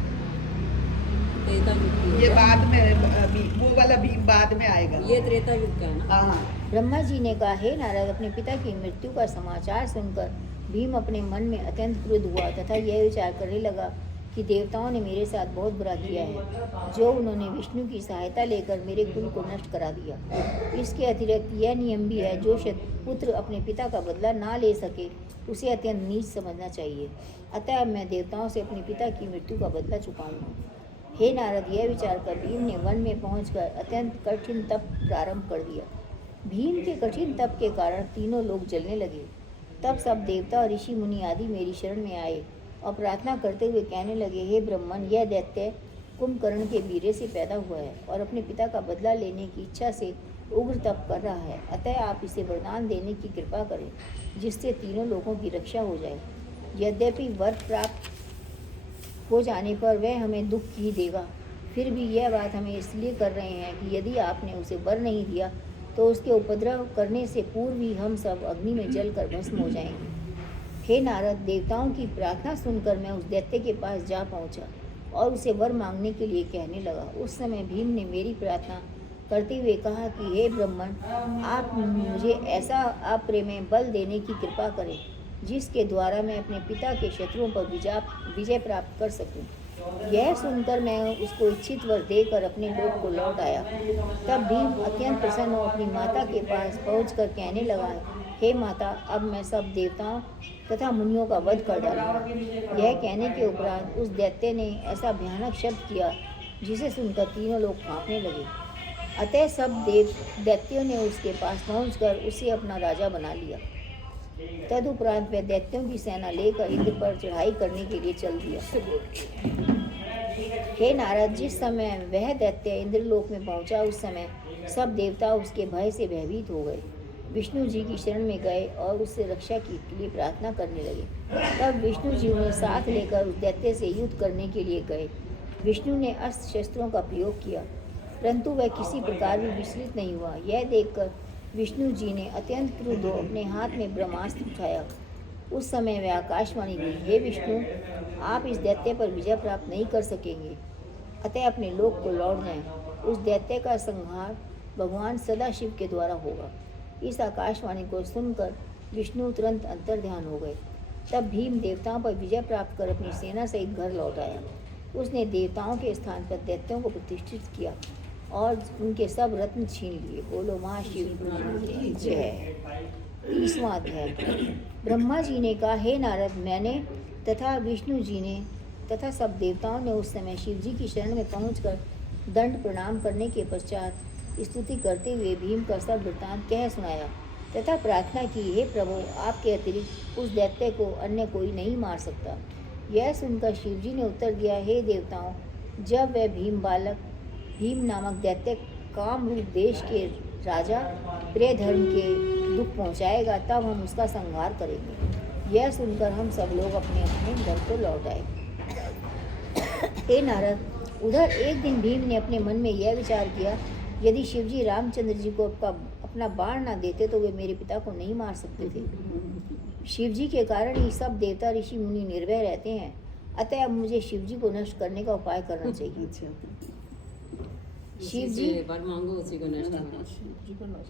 त्रेता युग की ये है। बाद में वो वाला भीम बाद में आएगा। ये त्रेता युग का है ना। हाँ हाँ। ब्रह्मा जी ने कहा, हे नारद, अपने पिता की मृत्यु का समाचार सुनकर भीम अपने मन में अत्यंत क्रुद्ध हुआ तथा यह विचार करने लगा कि देवताओं ने मेरे साथ बहुत बुरा किया है, जो उन्होंने विष्णु की सहायता लेकर मेरे कुल को नष्ट करा दिया। इसके अतिरिक्त यह नियम भी है, जो पुत्र अपने पिता का बदला ना ले सके उसे अत्यंत नीच समझना चाहिए। अतः मैं देवताओं से अपने पिता की मृत्यु का बदला चुकाऊंगा। हे नारद, यह विचार कर भीम ने वन में पहुंचकर अत्यंत कठिन तप प्रारंभ कर दिया। भीम के कठिन तप के कारण तीनों लोग जलने लगे। तब सब देवता और ऋषि मुनि आदि मेरी शरण में आए और प्रार्थना करते हुए कहने लगे, हे ब्रह्मन, यह दैत्य कुंभकर्ण के वीर्य से पैदा हुआ है और अपने पिता का बदला लेने की इच्छा से उग्र तप कर रहा है। अतः आप इसे वरदान देने की कृपा करें, जिससे तीनों लोगों की रक्षा हो जाए। यद्यपि वर प्राप्त हो जाने पर वह हमें दुख ही देगा, फिर भी यह बात हमें इसलिए कर रहे हैं कि यदि आपने उसे वर नहीं दिया तो उसके उपद्रव करने से पूर्व ही हम सब अग्नि में जलकर भस्म हो जाएंगे। हे नारद, देवताओं की प्रार्थना सुनकर मैं उस दैत्य के पास जा पहुंचा और उसे वर मांगने के लिए कहने लगा। उस समय भीम ने मेरी प्रार्थना करते हुए कहा कि हे ब्रह्मन, आप मुझे ऐसा अप्रेमय बल देने की कृपा करें जिसके द्वारा मैं अपने पिता के शत्रुओं पर विजय प्राप्त कर सकूं। यह सुनकर मैं उसको इच्छित वर देकर अपने लोक को लौट आया। तब भीम अत्यंत प्रसन्न हो अपनी माता के पास पहुंचकर कहने लगा, हे माता, अब मैं सब देवताओं तथा मुनियों का वध कर डालूंगा। यह कहने के उपरांत उस दैत्य ने ऐसा भयानक शब्द किया जिसे सुनकर तीनों लोग कांपने लगे। अतः सब दैत्यों ने उसके पास पहुंचकर उसे अपना राजा बना लिया। तदुपरांत वह दैत्यों की सेना लेकर इंद्र पर चढ़ाई करने के लिए चल दिया। हे नारद, जिस समय वह दैत्य इंद्रलोक में पहुंचा उस समय सब देवता उसके भय से भयभीत हो गए। विष्णु जी की शरण में गए और उससे रक्षा के लिए प्रार्थना करने लगे। तब विष्णु जी उन्हें साथ लेकर उस दैत्य से युद्ध करने के लिए गए। विष्णु ने अस्त्र शस्त्रों का प्रयोग किया, परंतु वह किसी प्रकार भी विचलित नहीं हुआ। यह देखकर विष्णु जी ने अत्यंत क्रुद्ध हो अपने हाथ में ब्रह्मास्त्र उठाया। उस समय वह आकाशवाणी हुई, हे विष्णु, आप इस दैत्य पर विजय प्राप्त नहीं कर सकेंगे, अतः अपने लोक को लौट जाएं। उस दैत्य का संहार भगवान सदाशिव के द्वारा होगा। इस आकाशवाणी को सुनकर विष्णु तुरंत अंतर्ध्यान हो गए। तब भीम देवताओं पर विजय प्राप्त कर अपनी सेना सहित घर लौट आया। उसने देवताओं के स्थान पर दैत्यों को प्रतिष्ठित किया और उनके सब रत्न छीन लिए। बोलो महाशिव की जय। 30वां अध्याय। ब्रह्मा जी ने कहा, हे नारद, मैंने तथा विष्णु जी ने तथा सब देवताओं ने उस समय शिव जी की शरण में पहुंचकर दंड प्रणाम करने के पश्चात स्तुति करते हुए भीम का सब वृत्तांत कह सुनाया तथा प्रार्थना की, हे प्रभु, आपके अतिरिक्त उस दैत्य को अन्य कोई नहीं मार सकता। यह सुनकर शिव जी ने उत्तर दिया, हे देवताओं, जब वह भीम नामक दैत्य काम रूप देश के राजा प्रियधर्म के दुख पहुँचाएगा, तब हम उसका संहार करेंगे। यह सुनकर हम सब लोग अपने अपने घर को लौट आए। हे नारद, उधर एक दिन भीम ने अपने मन में यह विचार किया, यदि शिवजी रामचंद्र जी को अपना बाण ना देते तो वे मेरे पिता को नहीं मार सकते थे। शिवजी के कारण ही सब देवता ऋषि मुनि निर्भय रहते हैं, अतः अब मुझे शिवजी को नष्ट करने का उपाय करना चाहिए। शिवजी वर मांगो उसी को नष्ट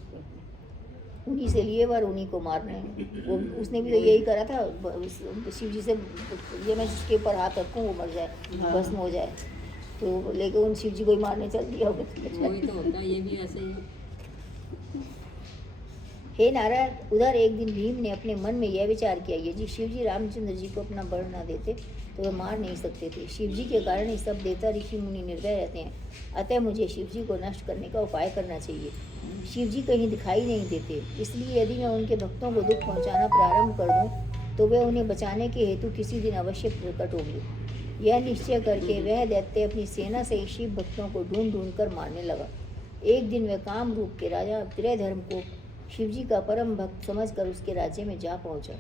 करो। उन्हीं से लिए वर उन्हीं को मारने हैं। वो उसने भी तो यही करा था, शिवजी से ये मैं जिसके ऊपर हाथ रखूँ वो मर जाए, भस्म हो जाए, तो लेके उन शिव जी को ही मारने चल दिया। वही तो होता है, ये भी ऐसे ही। हे नारद, उधर एक दिन भीम ने अपने मन में यह विचार किया, यदि शिव जी रामचंद्र जी को अपना वर्ण ना देते तो वे मार नहीं सकते थे। शिव जी के कारण ही सब देवता ऋषि मुनि निर्भय रहते हैं, अतः मुझे शिव जी को नष्ट करने का उपाय करना चाहिए। शिव जी कहीं दिखाई नहीं देते, इसलिए यदि मैं उनके भक्तों को दुख पहुँचाना प्रारंभ कर दूँ तो वे उन्हें बचाने के हेतु किसी दिन अवश्य प्रकट होंगे। यह निश्चय करके वह दैत्य अपनी सेना से शिव भक्तों को ढूंढ ढूंढ कर मारने लगा। एक दिन वह काम रूप के राजा प्रियधर्म को शिवजी का परम भक्त समझकर उसके राज्य में जा पहुंचा।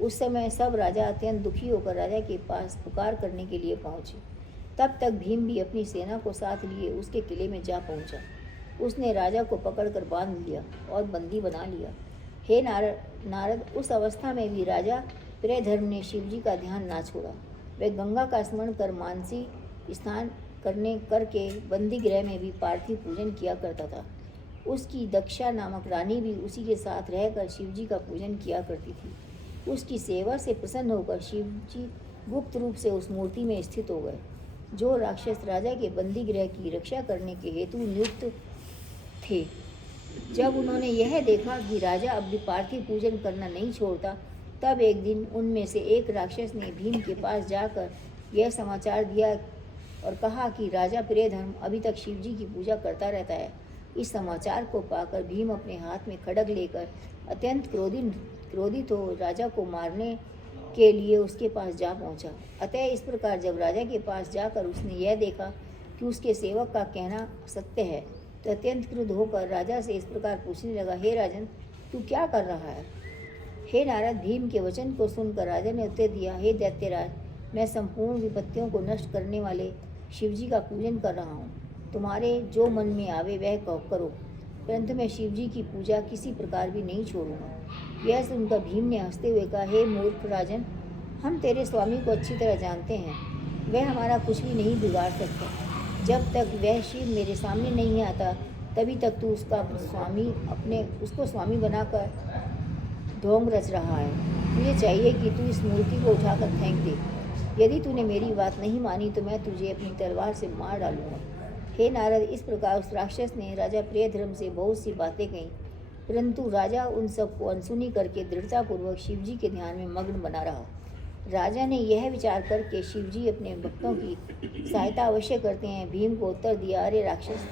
उस समय सब राजा अत्यंत दुखी होकर राजा के पास पुकार करने के लिए पहुंचे। तब तक भीम भी अपनी सेना को साथ लिए उसके किले में जा पहुंचा। उसने राजा को पकड़कर बांध लिया और बंदी बना लिया। हे नारद, उस अवस्था में भी राजा प्रियधर्म ने शिवजी का ध्यान ना छोड़ा। वह गंगा का स्मरण कर मानसी स्नान करके बंदी गृह में भी पार्थिव पूजन किया करता था। उसकी दक्षा नामक रानी भी उसी के साथ रहकर शिवजी का पूजन किया करती थी। उसकी सेवा से प्रसन्न होकर शिवजी गुप्त रूप से उस मूर्ति में स्थित हो गए। जो राक्षस राजा के बंदी गृह की रक्षा करने के हेतु नियुक्त थे, जब उन्होंने यह देखा कि राजा अब भी पार्थिव पूजन करना नहीं छोड़ता, तब एक दिन उनमें से एक राक्षस ने भीम के पास जाकर यह समाचार दिया और कहा कि राजा प्रियधर्म अभी तक शिवजी की पूजा करता रहता है। इस समाचार को पाकर भीम अपने हाथ में खड्ग लेकर अत्यंत क्रोधित हो राजा को मारने के लिए उसके पास जा पहुंचा। अतः इस प्रकार जब राजा के पास जाकर उसने यह देखा कि उसके सेवक का कहना सत्य है, तो अत्यंत क्रुद्ध होकर राजा से इस प्रकार पूछने लगा, हे राजन, तू क्या कर रहा है? हे नारद, भीम के वचन को सुनकर राजा ने उत्तर दिया, हे दैत्यराज, मैं संपूर्ण विपत्तियों को नष्ट करने वाले शिवजी का पूजन कर रहा हूँ। तुम्हारे जो मन में आवे वह करो, परंतु मैं शिवजी की पूजा किसी प्रकार भी नहीं छोड़ूंगा। यह सुनकर भीम ने हंसते हुए कहा, हे मूर्ख राजन, हम तेरे स्वामी को अच्छी तरह जानते हैं, वह हमारा कुछ भी नहीं बिगाड़ सकता। जब तक वह शिव मेरे सामने नहीं आता तभी तक तू उसको स्वामी बनाकर ढोंग रच रहा है। तुझे चाहिए कि तू इस मूर्ति को उठाकर फेंक दे। यदि तूने मेरी बात नहीं मानी तो मैं तुझे अपनी तलवार से मार डालूंगा। हे नारद, इस प्रकार उस राक्षस ने राजा प्रियधर्म से बहुत सी बातें कहीं, परंतु राजा उन सबको अनसुनी करके दृढ़तापूर्वक शिवजी के ध्यान में मग्न बना रहा। राजा ने यह विचार करके शिवजी अपने भक्तों की सहायता अवश्य करते हैं, भीम को उत्तर दिया, अरे राक्षस,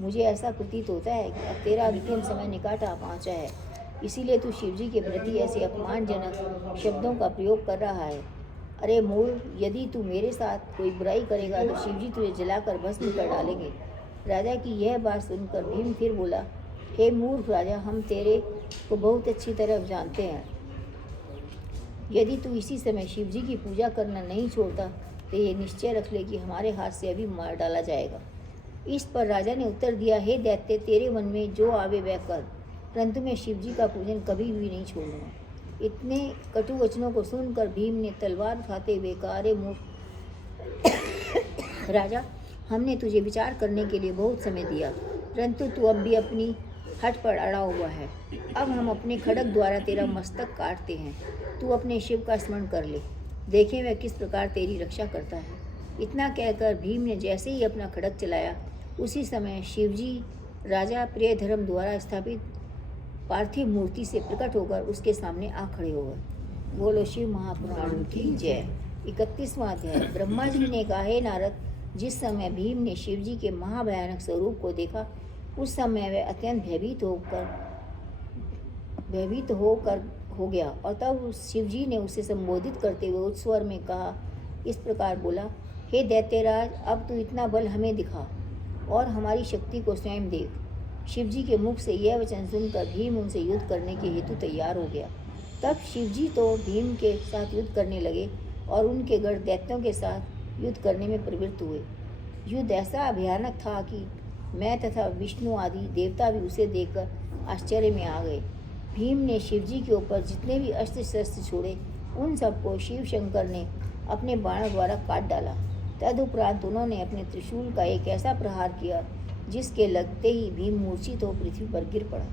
मुझे ऐसा प्रतीत होता है कि अब तेरा अंतिम समय निकट आ पहुँचा है, इसीलिए तू शिवजी के प्रति ऐसे अपमानजनक शब्दों का प्रयोग कर रहा है। अरे मूर्ख, यदि तू मेरे साथ कोई बुराई करेगा तो शिवजी तुझे जलाकर भस्म कर डालेंगे। राजा की यह बात सुनकर भीम फिर बोला, हे मूर्ख राजा, हम तेरे को बहुत अच्छी तरह जानते हैं। यदि तू इसी समय शिवजी की पूजा करना नहीं छोड़ता तो ये निश्चय रख ले कि हमारे हाथ से अभी मार डाला जाएगा। इस पर राजा ने उत्तर दिया, हे दैत्य, तेरे मन में जो आवे वह कर, परंतु मैं शिवजी का पूजन कभी भी नहीं छोड़ूंगा। इतने कटु वचनों को सुनकर भीम ने तलवार उठाते हुए कहा, अरे मूर्ख राजा, हमने तुझे विचार करने के लिए बहुत समय दिया, परंतु तू अब भी अपनी हट पर अड़ा हुआ है। अब हम अपने खड्ग द्वारा तेरा मस्तक काटते हैं। तू अपने शिव का स्मरण कर ले, देखें वह किस प्रकार तेरी रक्षा करता है। इतना कहकर भीम ने जैसे ही अपना खड्ग चलाया, उसी समय शिवजी राजा प्रियधर्म द्वारा स्थापित पार्थिव मूर्ति से प्रकट होकर उसके सामने आ खड़े हो गए। बोलो शिव महापुराण की जय। 31वां अध्याय। ब्रह्मा जी ने कहा, हे नारद, जिस समय भीम ने शिवजी के महाभयानक स्वरूप को देखा, उस समय वह अत्यंत भयभीत होकर हो गया और तब शिवजी ने उसे संबोधित करते हुए उच्च स्वर में कहा, इस प्रकार बोला, हे दैत्यराज, अब तू इतना बल हमें दिखा और हमारी शक्ति को स्वयं देख। शिवजी के मुख से यह वचन सुनकर भीम उनसे युद्ध करने के हेतु तैयार हो गया। तब शिवजी तो भीम के साथ युद्ध करने लगे और उनके गढ़ दैत्यों के साथ युद्ध करने में प्रवृत्त हुए। युद्ध ऐसा भयानक था कि मैं तथा विष्णु आदि देवता भी उसे देखकर आश्चर्य में आ गए। भीम ने शिवजी के ऊपर जितने भी अस्त्र शस्त्र छोड़े, उन सबको शिव शंकर ने अपने बाणों द्वारा काट डाला। तदुपरांत उन्होंने अपने त्रिशूल का एक ऐसा प्रहार किया जिसके लगते ही भीम मूर्छित हो पृथ्वी पर गिर पड़ा।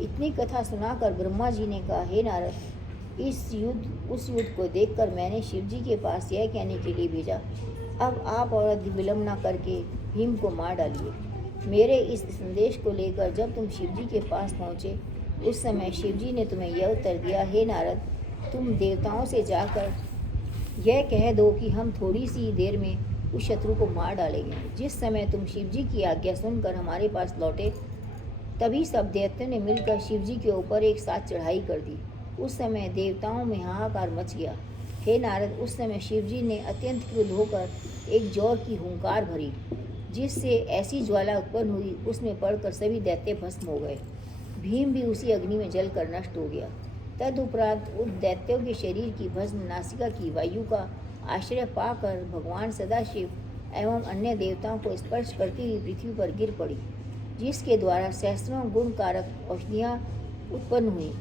इतनी कथा सुनाकर ब्रह्मा जी ने कहा, हे नारद, उस युद्ध को देखकर मैंने शिवजी के पास यह कहने के लिए भेजा, अब आप और अधिक विलम्ब न करके भीम को मार डालिए। मेरे इस संदेश को लेकर जब तुम शिवजी के पास पहुँचे, उस समय शिवजी ने तुम्हें यह उत्तर दिया, हे नारद, तुम देवताओं से जाकर यह कह दो कि हम थोड़ी सी देर में उस शत्रु को मार डालेंगे। जिस समय तुम शिवजी की आज्ञा सुनकर हमारे पास लौटे, तभी सब देवताओं ने मिलकर शिवजी के ऊपर एक साथ चढ़ाई कर दी। उस समय देवताओं में हाहाकार मच गया। हे नारद, उस समय शिवजी ने अत्यंत क्रुद्ध होकर एक जोर की हुंकार भरी, जिससे ऐसी ज्वाला उत्पन्न हुई, उसमें पड़कर सभी दैत्य भस्म हो गए। भीम भी उसी अग्नि में जलकर नष्ट हो गया। तदुपरांत उन दैत्यों के शरीर की भस्म नासिका की वायु का आश्रय पाकर भगवान सदाशिव एवं अन्य देवताओं को स्पर्श करती हुई पृथ्वी पर गिर पड़ी, जिसके द्वारा सहस्रों गुणकारक औषधियाँ उत्पन्न हुई।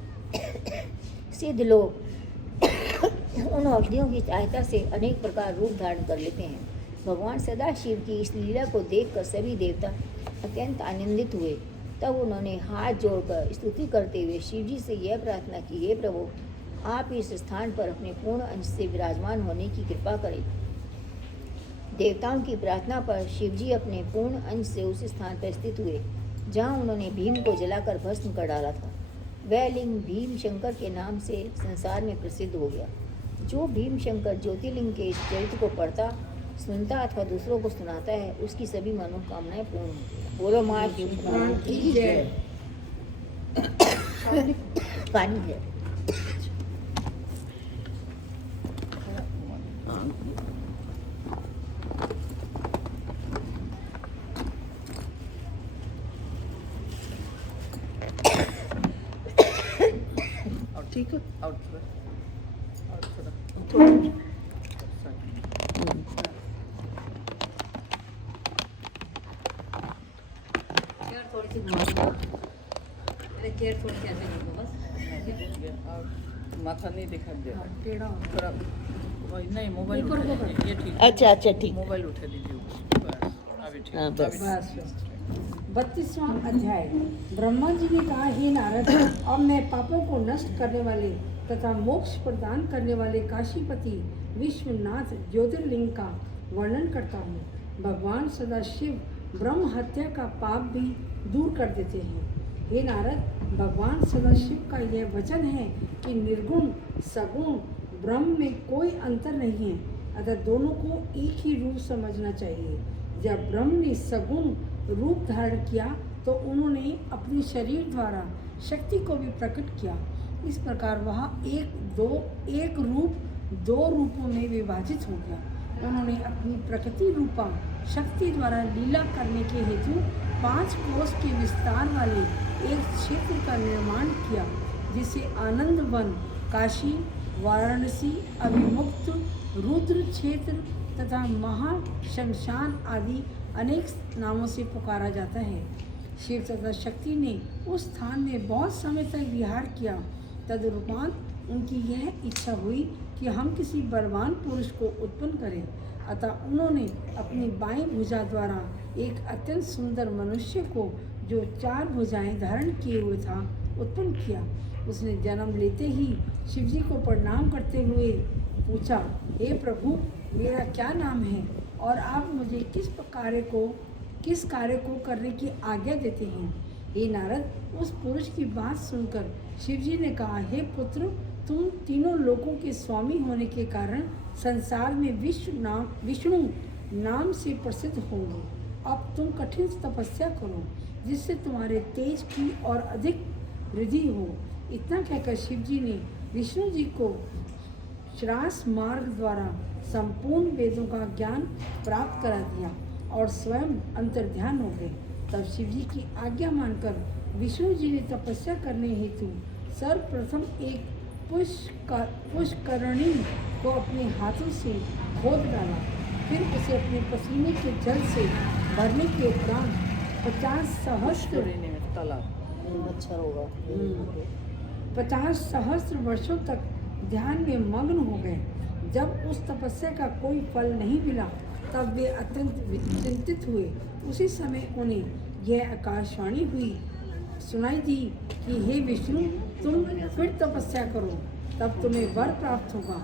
सिद्ध लोग उन औषधियों की सहायता से अनेक प्रकार रूप धारण कर लेते हैं। भगवान सदाशिव की इस लीला को देखकर सभी देवता अत्यंत आनंदित हुए। तब उन्होंने हाथ जोड़कर स्तुति करते हुए शिवजी से यह प्रार्थना की, हे प्रभु, आप इस स्थान पर अपने पूर्ण अंश से विराजमान होने की कृपा करें। देवताओं की प्रार्थना पर शिवजी अपने पूर्ण अंश से उस स्थान पर स्थित हुए जहाँ उन्होंने भीम को जलाकर भस्म कर डाला था। वह लिंग भीम शंकर के नाम से संसार में प्रसिद्ध हो गया। जो भीम शंकर ज्योतिर्लिंग के इस चरित्र को पढ़ता, सुनता अथवा दूसरों को सुनाता है, उसकी सभी मनोकामनाएं पूर्ण होती हैं। बोलो माँ की जय। पानी है। और ठीक है, और चेयर थोड़ी सी ऐसे रखो बस। माथा नहीं दिखा दे टेढ़ा हो। थोड़ा नहीं, मोबाइल ऊपर उठा को दीजिए, ये ठीक है। अच्छा अच्छा ठीक। मोबाइल उठा दीजिए ऊपर। बस अभी ठीक हाँ, बस। अभी 32वां अध्याय। ब्रह्मा जी ने कहा, हे नारद, अब मैं पापों को नष्ट करने वाले तथा मोक्ष प्रदान करने वाले काशीपति विश्वनाथ ज्योतिर्लिंग का वर्णन करता हूँ। भगवान सदाशिव ब्रह्म हत्या का पाप भी दूर कर देते हैं। हे नारद, भगवान सदाशिव का यह वचन है कि निर्गुण सगुण ब्रह्म में कोई अंतर नहीं है, अतः दोनों को एक ही रूप समझना चाहिए। जब ब्रह्म ने सगुण रूप धारण किया तो उन्होंने अपने शरीर द्वारा शक्ति को भी प्रकट किया। इस प्रकार वह एक रूप दो रूपों में विभाजित हो गया। उन्होंने अपनी प्रकृति रूपा शक्ति द्वारा लीला करने के हेतु 5 कोस के विस्तार वाले एक क्षेत्र का निर्माण किया, जिसे आनंद वन, काशी, वाराणसी, अभिमुक्त, रुद्र क्षेत्र तथा महाशमशान आदि अनेक नामों से पुकारा जाता है। शिव तथा शक्ति ने उस स्थान में बहुत समय तक विहार किया। तदुपरांत उनकी यह इच्छा हुई कि हम किसी बलवान पुरुष को उत्पन्न करें। अतः उन्होंने अपनी बाईं भुजा द्वारा एक अत्यंत सुंदर मनुष्य को, जो 4 भुजाएं धारण किए हुए था, उत्पन्न किया। उसने जन्म लेते ही शिवजी को प्रणाम करते हुए पूछा, हे प्रभु, मेरा क्या नाम है और आप मुझे किस कार्य को करने की आज्ञा देते हैं? हे नारद, उस पुरुष की बात सुनकर शिवजी ने कहा, हे पुत्र, तुम तीनों लोकों के स्वामी होने के कारण संसार में विष्णु नाम से प्रसिद्ध होंगे। अब तुम कठिन तपस्या करो, जिससे तुम्हारे तेज की और अधिक वृद्धि हो। इतना कहकर शिवजी ने विष्णु जी को श्रास मार्ग द्वारा संपूर्ण वेदों का ज्ञान प्राप्त करा दिया और स्वयं अंतर्ध्यान हो गए। तब शिवजी की आज्ञा मानकर विष्णु जी ने तपस्या करने हेतु सर्वप्रथम एक पुष्करणी को अपने हाथों से खोद डाला। फिर उसे अपने पसीने के जल से भरने के उपरांत 50 सहस्त्र मच्छर होगा 50 सहस्त्र वर्षों तक ध्यान में मग्न हो गए। जब उस तपस्या का कोई फल नहीं मिला, तब वे अत्यंत चिंतित हुए। उसी समय उन्हें यह आकाशवाणी सुनाई दी कि हे विष्णु, तुम फिर तपस्या करो, तब तुम्हें वर प्राप्त होगा।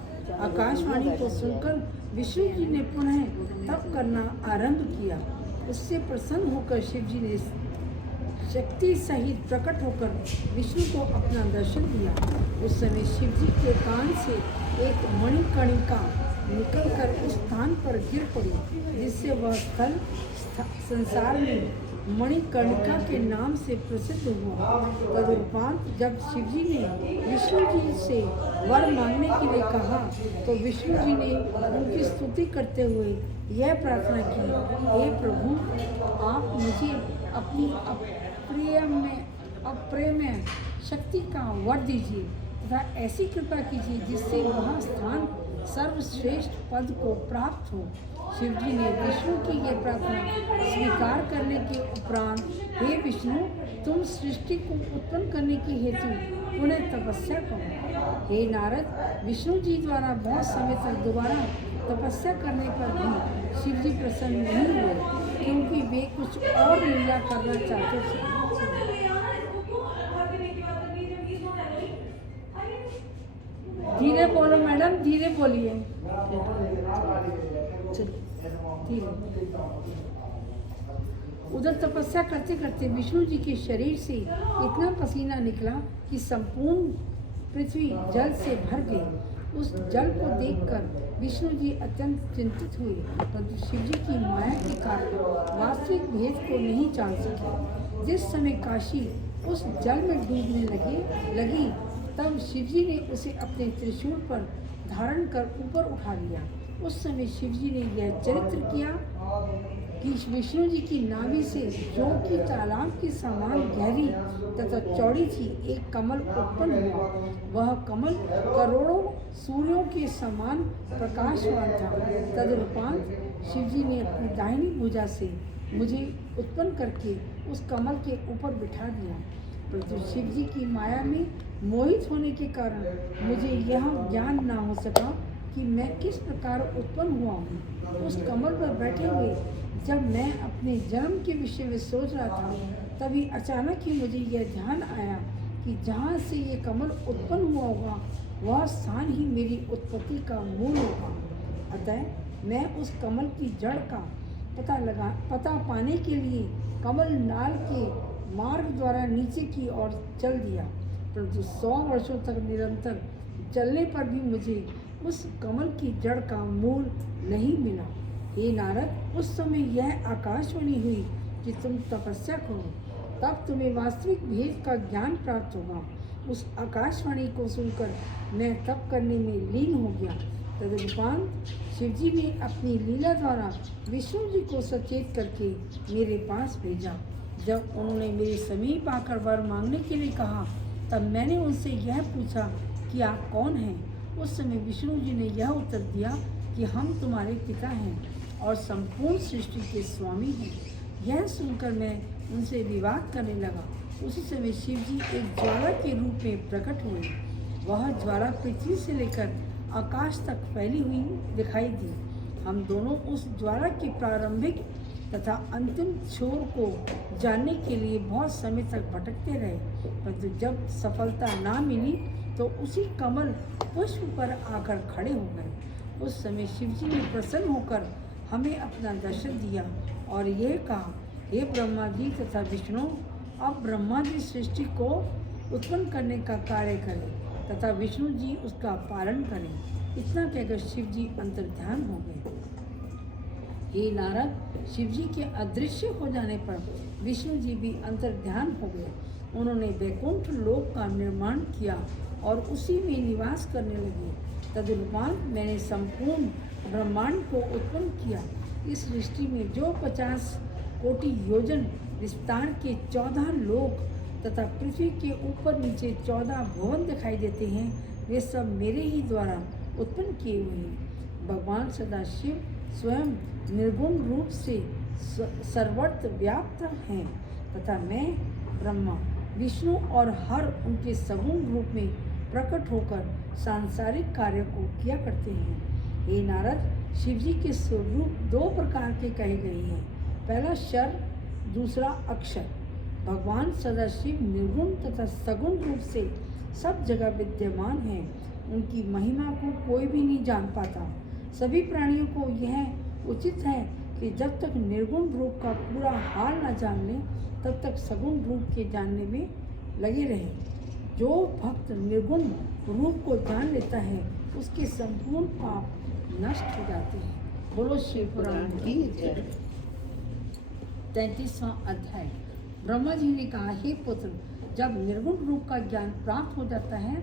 आकाशवाणी को सुनकर विष्णु जी ने पुनः तप करना आरंभ किया। उससे प्रसन्न होकर शिव जी ने शक्ति सहित प्रकट होकर विष्णु को अपना दर्शन दिया। उस समय शिव जी के कान से एक मणिकर्णिका निकलकर उस स्थान पर गिर पड़ी, जिससे वह स्थल संसार में मणिकर्णिका के नाम से प्रसिद्ध हुआ। तदुपरांत जब शिवजी ने विष्णु जी से वर मांगने के लिए कहा, तो विष्णु जी ने उनकी स्तुति करते हुए यह प्रार्थना की, हे प्रभु, आप मुझे अपनी अप्रेम्य शक्ति का वर दीजिए तथा ऐसी कृपा कीजिए जिससे वह स्थान सर्वश्रेष्ठ पद को प्राप्त हो। शिवजी ने विष्णु की यह प्रार्थना स्वीकार करने के उपरांत, हे विष्णु, तुम सृष्टि को उत्पन्न करने के हेतु पुनः तपस्या करो। हे नारद, विष्णु जी द्वारा बहुत समय तक दोबारा तपस्या करने पर भी शिवजी प्रसन्न नहीं हुए, क्योंकि वे कुछ और लीला करना चाहते थे। धीरे बोलो मैडम, धीरे बोलिए। उधर तपस्या करते करते विष्णु जी के शरीर से इतना पसीना निकला कि संपूर्ण पृथ्वी जल से भर गई। उस जल को देखकर विष्णु जी अत्यंत चिंतित हुए, परंतु शिव जी की माया के कारण वास्तविक भेद को नहीं जान सके। जिस समय काशी उस जल में डूबने लगी, तब शिवजी ने उसे अपने त्रिशूल पर धारण कर ऊपर उठा लिया। उस समय शिवजी ने यह चरित्र किया कि विष्णु जी की नाभि से, जो कि तालाब के समान गहरी तथा चौड़ी थी, एक कमल उत्पन्न हुआ। वह कमल करोड़ों सूर्यों के समान प्रकाशवान था। तदुपरांत शिवजी ने अपनी दाहिनी भुजा से मुझे उत्पन्न करके उस कमल के ऊपर बिठा दिया, परंतु शिव जी की माया में मोहित होने के कारण मुझे यह ज्ञान ना हो सका कि मैं किस प्रकार उत्पन्न हुआ हूँ। उस कमल पर बैठे हुए जब मैं अपने जन्म के विषय में सोच रहा था, तभी अचानक ही मुझे यह ध्यान आया कि जहाँ से ये कमल उत्पन्न हुआ होगा, वह स्थान ही मेरी उत्पत्ति का मूल होगा। अतः मैं उस कमल की जड़ का पता पाने के लिए कमल नाल के मार्ग द्वारा नीचे की ओर चल दिया, परंतु 100 वर्षों तक निरंतर चलने पर भी मुझे उस कमल की जड़ का मूल नहीं मिला। हे नारद, उस समय यह आकाशवाणी हुई कि तुम तपस्या करो। तब तुम्हें वास्तविक भेद का ज्ञान प्राप्त होगा। उस आकाशवाणी को सुनकर मैं तप करने में लीन हो गया। तदुपरांत शिवजी ने अपनी लीला द्वारा विष्णु जी को सचेत करके मेरे पास भेजा। जब उन्होंने मेरे समीप आकर वर मांगने के लिए कहा, तब मैंने उनसे यह पूछा कि आप कौन हैं। उस समय विष्णु जी ने यह उत्तर दिया कि हम तुम्हारे पिता हैं और संपूर्ण सृष्टि के स्वामी हैं। यह सुनकर मैं उनसे विवाद करने लगा। उसी समय शिव जी एक ज्वाला के रूप में प्रकट हुए। वह ज्वाला पृथ्वी से लेकर आकाश तक फैली हुई दिखाई दी। हम दोनों उस ज्वाला के प्रारंभिक तथा अंतिम छोर को जानने के लिए बहुत समय तक भटकते रहे, परंतु जब सफलता ना मिली तो उसी कमल पुष्प पर आकर खड़े हो गए। उस समय शिवजी ने प्रसन्न होकर हमें अपना दर्शन दिया और यह कहा, हे ब्रह्मा जी तथा विष्णु, अब ब्रह्मा जी सृष्टि को उत्पन्न करने का कार्य करें तथा विष्णु जी उसका पालन करें। इतना कहकर शिव जी अंतर्ध्यान हो गए। हे नारद, शिव जी के अदृश्य हो जाने पर विष्णु जी भी अंतर्ध्यान हो गए। उन्होंने वैकुंठ लोक का निर्माण किया और उसी में निवास करने लगे। तदुपरांत मैंने संपूर्ण ब्रह्मांड को उत्पन्न किया। इस सृष्टि में जो 50 कोटि योजन विस्तार के 14 लोक तथा पृथ्वी के ऊपर नीचे 14 भवन दिखाई देते हैं, वे सब मेरे ही द्वारा उत्पन्न किए हुए हैं। भगवान सदाशिव स्वयं निर्गुण रूप से सर्वत्र व्याप्त हैं तथा मैं ब्रह्मा, विष्णु और हर उनके सगुण रूप में प्रकट होकर सांसारिक कार्य को किया करते हैं। हे नारद, शिवजी के स्वरूप 2 प्रकार के कहे गए हैं। पहला शर, दूसरा अक्षर। भगवान सदाशिव निर्गुण तथा सगुण रूप से सब जगह विद्यमान हैं। उनकी महिमा को कोई भी नहीं जान पाता। सभी प्राणियों को यह उचित है कि जब तक निर्गुण रूप का पूरा हाल न जान लें, तब तक सगुण रूप के जानने में लगे रहें। जो भक्त निर्गुण रूप को जान लेता है, उसके संपूर्ण पाप नष्ट हो जाते हैं। बोलो शिव पुराण की जय। 33वां अध्याय। ब्रह्मा जी ने कहा, हे पुत्र, जब निर्गुण रूप का ज्ञान प्राप्त हो जाता है,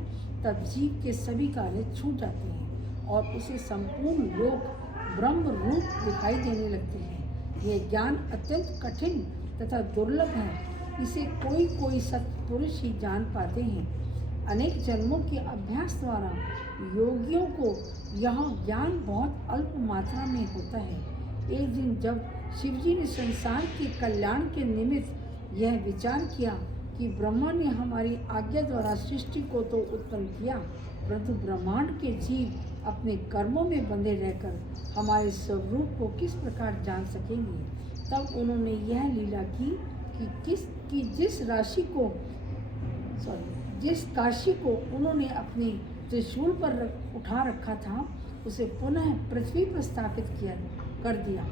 तब जीव के सभी कार्य छूट जाते हैं और उसे संपूर्ण लोक ब्रह्म रूप दिखाई देने लगते हैं। यह ज्ञान अत्यंत कठिन तथा दुर्लभ है। इसे कोई कोई सत्पुरुष ही जान पाते हैं। अनेक जन्मों के अभ्यास द्वारा योगियों को यह ज्ञान बहुत अल्प मात्रा में होता है। एक दिन जब शिवजी ने संसार के कल्याण के निमित्त यह विचार किया कि ब्रह्मा ने हमारी आज्ञा द्वारा सृष्टि को तो उत्पन्न किया, परंतु ब्रह्मांड के जीव अपने कर्मों में बंधे रहकर हमारे स्वरूप को किस प्रकार जान सकेंगे, तब उन्होंने यह लीला की कि जिस काशी को उन्होंने अपने त्रिशूल पर उठा रखा था, उसे पुनः पृथ्वी पर स्थापित कर दिया।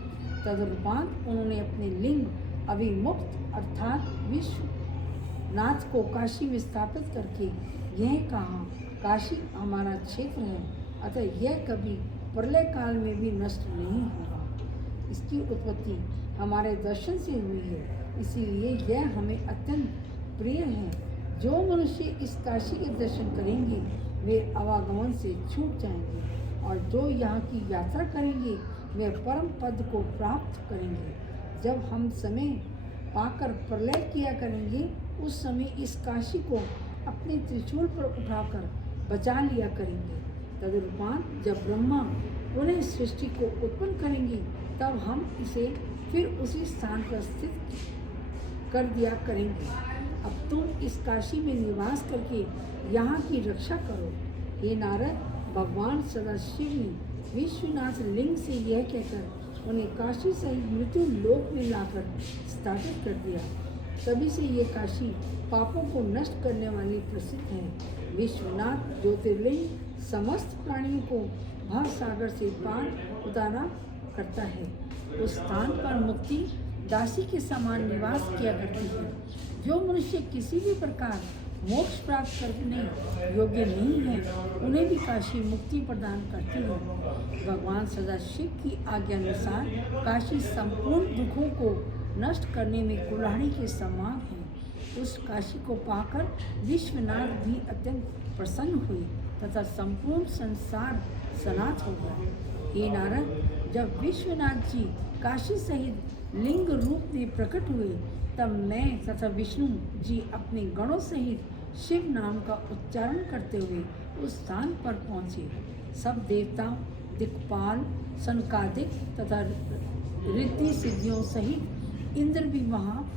तदुपरांत उन्होंने अपने लिंग अभिमुक्त अर्थात विश्वनाथ को काशी में स्थापित करके यह कहा, काशी हमारा क्षेत्र है, अतः यह कभी प्रलय काल में भी नष्ट नहीं होगा। इसकी उत्पत्ति हमारे दर्शन से हुई है, इसीलिए यह हमें अत्यंत प्रिय है। जो मनुष्य इस काशी के दर्शन करेंगे, वे आवागमन से छूट जाएंगे और जो यहाँ की यात्रा करेंगे, वे परम पद को प्राप्त करेंगे। जब हम समय पाकर प्रलय किया करेंगे, उस समय इस काशी को अपने त्रिशूल पर उठाकर बचा लिया करेंगे। तदुपरांत जब ब्रह्मा पुनः सृष्टि को उत्पन्न करेंगे, तब हम इसे फिर उसी स्थान पर स्थित कर दिया करेंगे। अब तुम इस काशी में निवास करके यहाँ की रक्षा करो। हे नारद, भगवान सदाशिव ने विश्वनाथ लिंग से यह कहकर उन्हें काशी सहित मृत्यु लोक में लाकर स्थापित कर दिया। तभी से ये काशी पापों को नष्ट करने वाली प्रसिद्ध है। विश्वनाथ ज्योतिर्लिंग समस्त प्राणियों को भव सागर से पार उतारा करता है। उस स्थान पर मुक्ति दासी के समान निवास किया करती है। जो मनुष्य किसी भी प्रकार मोक्ष प्राप्त करने योग्य नहीं है, उन्हें भी काशी मुक्ति प्रदान करती है। भगवान सदाशिव की आज्ञानुसार काशी संपूर्ण दुखों को नष्ट करने में कुल्हाड़ी के समान है। उस काशी को पाकर विश्वनाथ भी अत्यंत प्रसन्न हुए तथा संपूर्ण संसार सनाथ हो गया। हे नारद, जब विश्वनाथ जी काशी सहित लिंग रूप में प्रकट हुए, तब मैं तथा विष्णु जी अपने गणों सहित शिव नाम का उच्चारण करते हुए उस स्थान पर पहुँचे। सब देवता, दिक्पाल, सनकादिक तथा रिद्धि सिद्धियों सहित इंद्र भी वहाँ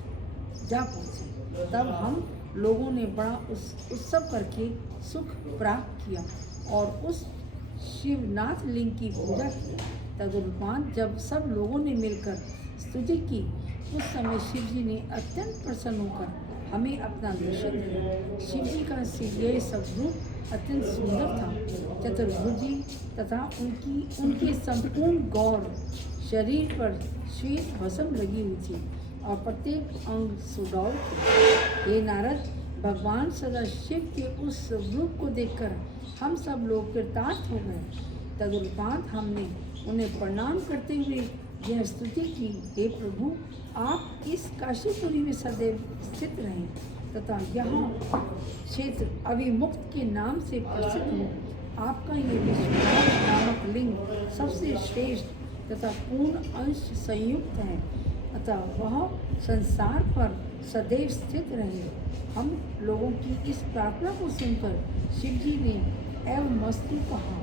जा पहुँचे। तब हम लोगों ने बड़ा उत्सव करके सुख प्राप्त किया और उस शिवनाथ लिंग की पूजा की। तदुपरांत जब सब लोगों ने मिलकर स्तुति की, उस समय शिव जी ने अत्यंत प्रसन्न होकर हमें अपना दर्शन दिया। शिव जी का यह स्वरूप अत्यंत सुंदर था। चतुर्भुजी तथा उनके संपूर्ण गौर शरीर पर श्वेत भस्म लगी हुई थी और प्रत्येक अंग सुडौल थे। हे नारद, भगवान सदा शिव के उस स्वरूप को देखकर हम सब लोग कृतार्थ हो गए। तदुपरांत हमने उन्हें प्रणाम करते हुए यह स्तुति की, हे प्रभु, आप इस काशीपुरी में सदैव स्थित रहें तथा यहाँ क्षेत्र अविमुक्त के नाम से प्रसिद्ध हो। आपका ये विश्वनाथ नामक लिंग सबसे श्रेष्ठ तथा पूर्ण अंश संयुक्त है, अतः वह संसार पर सदैव स्थित रहे। हम लोगों की इस प्रार्थना को सुनकर शिव जी ने एवं मस्तु कहा।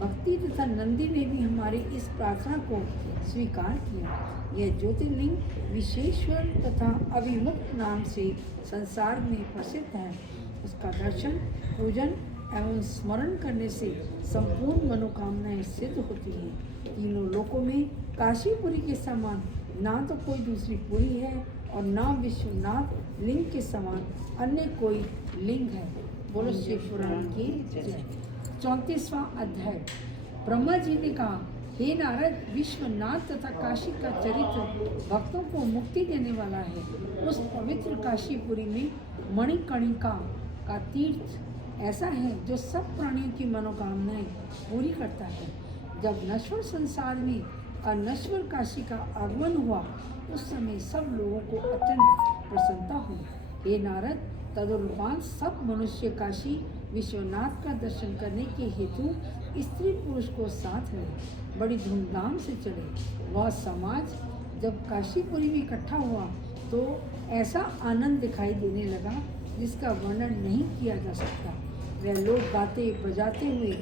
भक्ति तथा नंदी ने भी हमारी इस प्रार्थना को स्वीकार किया। यह ज्योतिर्लिंग विशेश्वर तथा अविमुक्त नाम से संसार में प्रसिद्ध है। उसका दर्शन, पूजन एवं स्मरण करने से संपूर्ण मनोकामनाएं सिद्ध होती हैं। तीनों लोकों में काशीपुरी के समान ना तो कोई दूसरी पुरी है और ना विश्वनाथ लिंग के समान अन्य कोई लिंग है। बोलो शिव पुराण की जय। 34वां अध्याय। ब्रह्मा जी ने कहा, हे नारद, विश्वनाथ तथा काशी का चरित्र भक्तों को मुक्ति देने वाला है। उस पवित्र काशीपुरी में मणिकर्णिका का तीर्थ ऐसा है जो सब प्राणियों की मनोकामनाएं पूरी करता है। जब नश्वर संसार में अनश्वर काशी का आगमन हुआ, उस समय सब लोगों को अत्यंत प्रसन्नता हुई। हे नारद, तदुपरांत सब मनुष्य काशी विश्वनाथ का दर्शन करने के हेतु स्त्री पुरुष को साथ ले बड़ी धूमधाम से चले। वह समाज जब काशीपुरी में इकट्ठा हुआ तो ऐसा आनंद दिखाई देने लगा जिसका वर्णन नहीं किया जा सकता। वह लोग गाते बजाते हुए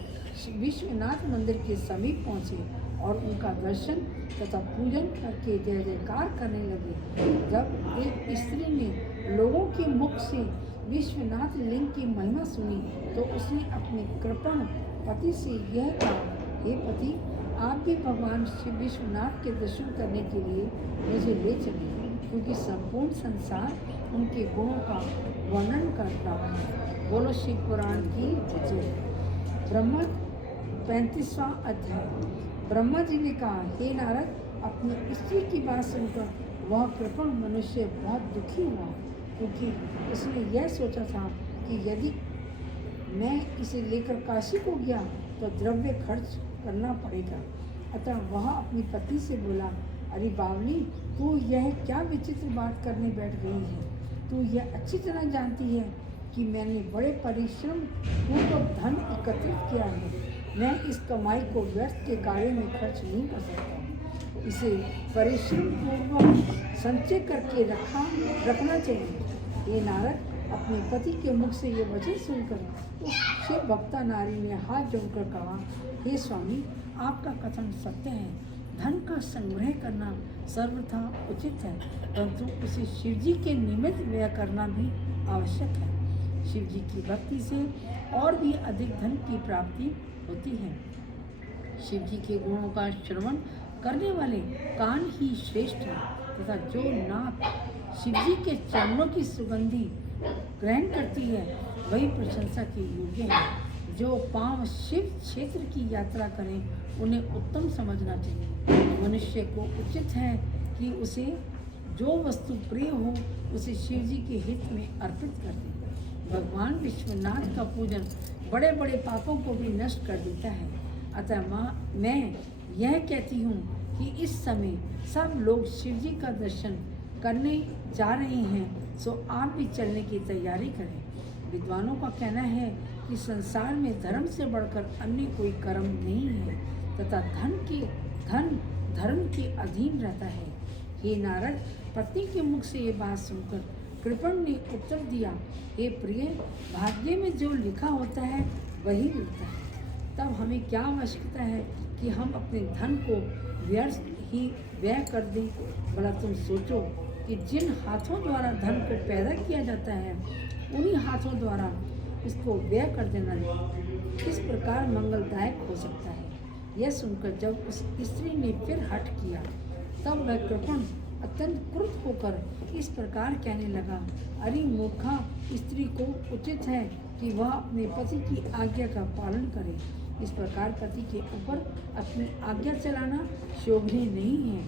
विश्वनाथ मंदिर के समीप पहुँचे और उनका दर्शन तथा पूजन करके जय जयकार करने लगे। जब एक स्त्री ने लोगों के मुख से विश्वनाथ लिंग की महिमा सुनी तो उसने अपने कृपण पति से यह कहा, हे पति, आप भी भगवान श्री विश्वनाथ के दर्शन करने के लिए मुझे ले चलिए, क्योंकि संपूर्ण संसार उनके गुणों का वर्णन कर रहा है। बोलो शिव पुराण की जय। ब्रह्मा 35वां अध्याय। ब्रह्मा जी ने कहा, हे नारद, अपनी स्त्री की बात सुनकर वह कृपण मनुष्य बहुत दुखी हुआ, क्योंकि उसने यह सोचा था कि यदि मैं इसे लेकर काशी को गया तो द्रव्य खर्च करना पड़ेगा। अतः वह अपनी पत्नी से बोला, अरे बावली, तू यह क्या विचित्र बात करने बैठ गई है। तू यह अच्छी तरह जानती है कि मैंने बड़े परिश्रम पूर्वक धन एकत्रित किया है। मैं इस कमाई को व्यर्थ के कार्य में खर्च नहीं कर सकता। इसे परिश्रम पूर्वक संचय करके रखना चाहिए। ये नारद, अपने पति के मुख से ये वचन सुनकर उस शिव भक्ता नारी ने हाथ जोड़कर कहा, हे स्वामी, आपका कथन सत्य है। धन का संग्रह करना सर्वथा उचित है, परंतु उसे शिव जी के निमित्त व्यय करना भी आवश्यक है। शिव जी की भक्ति से और भी अधिक धन की प्राप्ति होती है। शिव जी के गुणों का श्रवण करने वाले कान ही श्रेष्ठ है तथा जो नाक शिव जी के चरणों की सुगंधी ग्रहण करती है वही प्रशंसा के योग्य है। जो पांव शिव क्षेत्र की यात्रा करें उन्हें उत्तम समझना चाहिए। मनुष्य को उचित है कि उसे जो वस्तु प्रिय हो उसे शिव जी के हित में अर्पित कर दे। भगवान विश्वनाथ का पूजन बड़े बड़े पापों को भी नष्ट कर देता है। अतः मैं यह कहती हूँ कि इस समय सब लोग शिव जी का दर्शन करने जा रहे हैं। सो आप भी चलने की तैयारी करें। विद्वानों का कहना है कि संसार में धर्म से बढ़कर अन्य कोई कर्म नहीं है तथा धन धर्म के अधीन रहता है। हे नारद, पत्नी के मुख से ये बात सुनकर कृपण ने उत्तर दिया, हे प्रिय, भाग्य में जो लिखा होता है वही मिलता है। तब हमें क्या आवश्यकता है कि हम अपने धन को व्यर्थ ही व्यय कर दें। भला तुम सोचो कि जिन हाथों द्वारा धन को पैदा किया जाता है उन्हीं हाथों द्वारा इसको व्यय कर देना किस प्रकार मंगलदायक हो सकता है। यह सुनकर जब उस स्त्री ने फिर हठ किया तब वह कृपण अत्यंत क्रुद्ध होकर इस प्रकार कहने लगा, अरे मूर्खा स्त्री को उचित है कि वह अपने पति की आज्ञा का पालन करे। इस प्रकार पति के ऊपर अपनी आज्ञा चलाना शोभनीय नहीं है।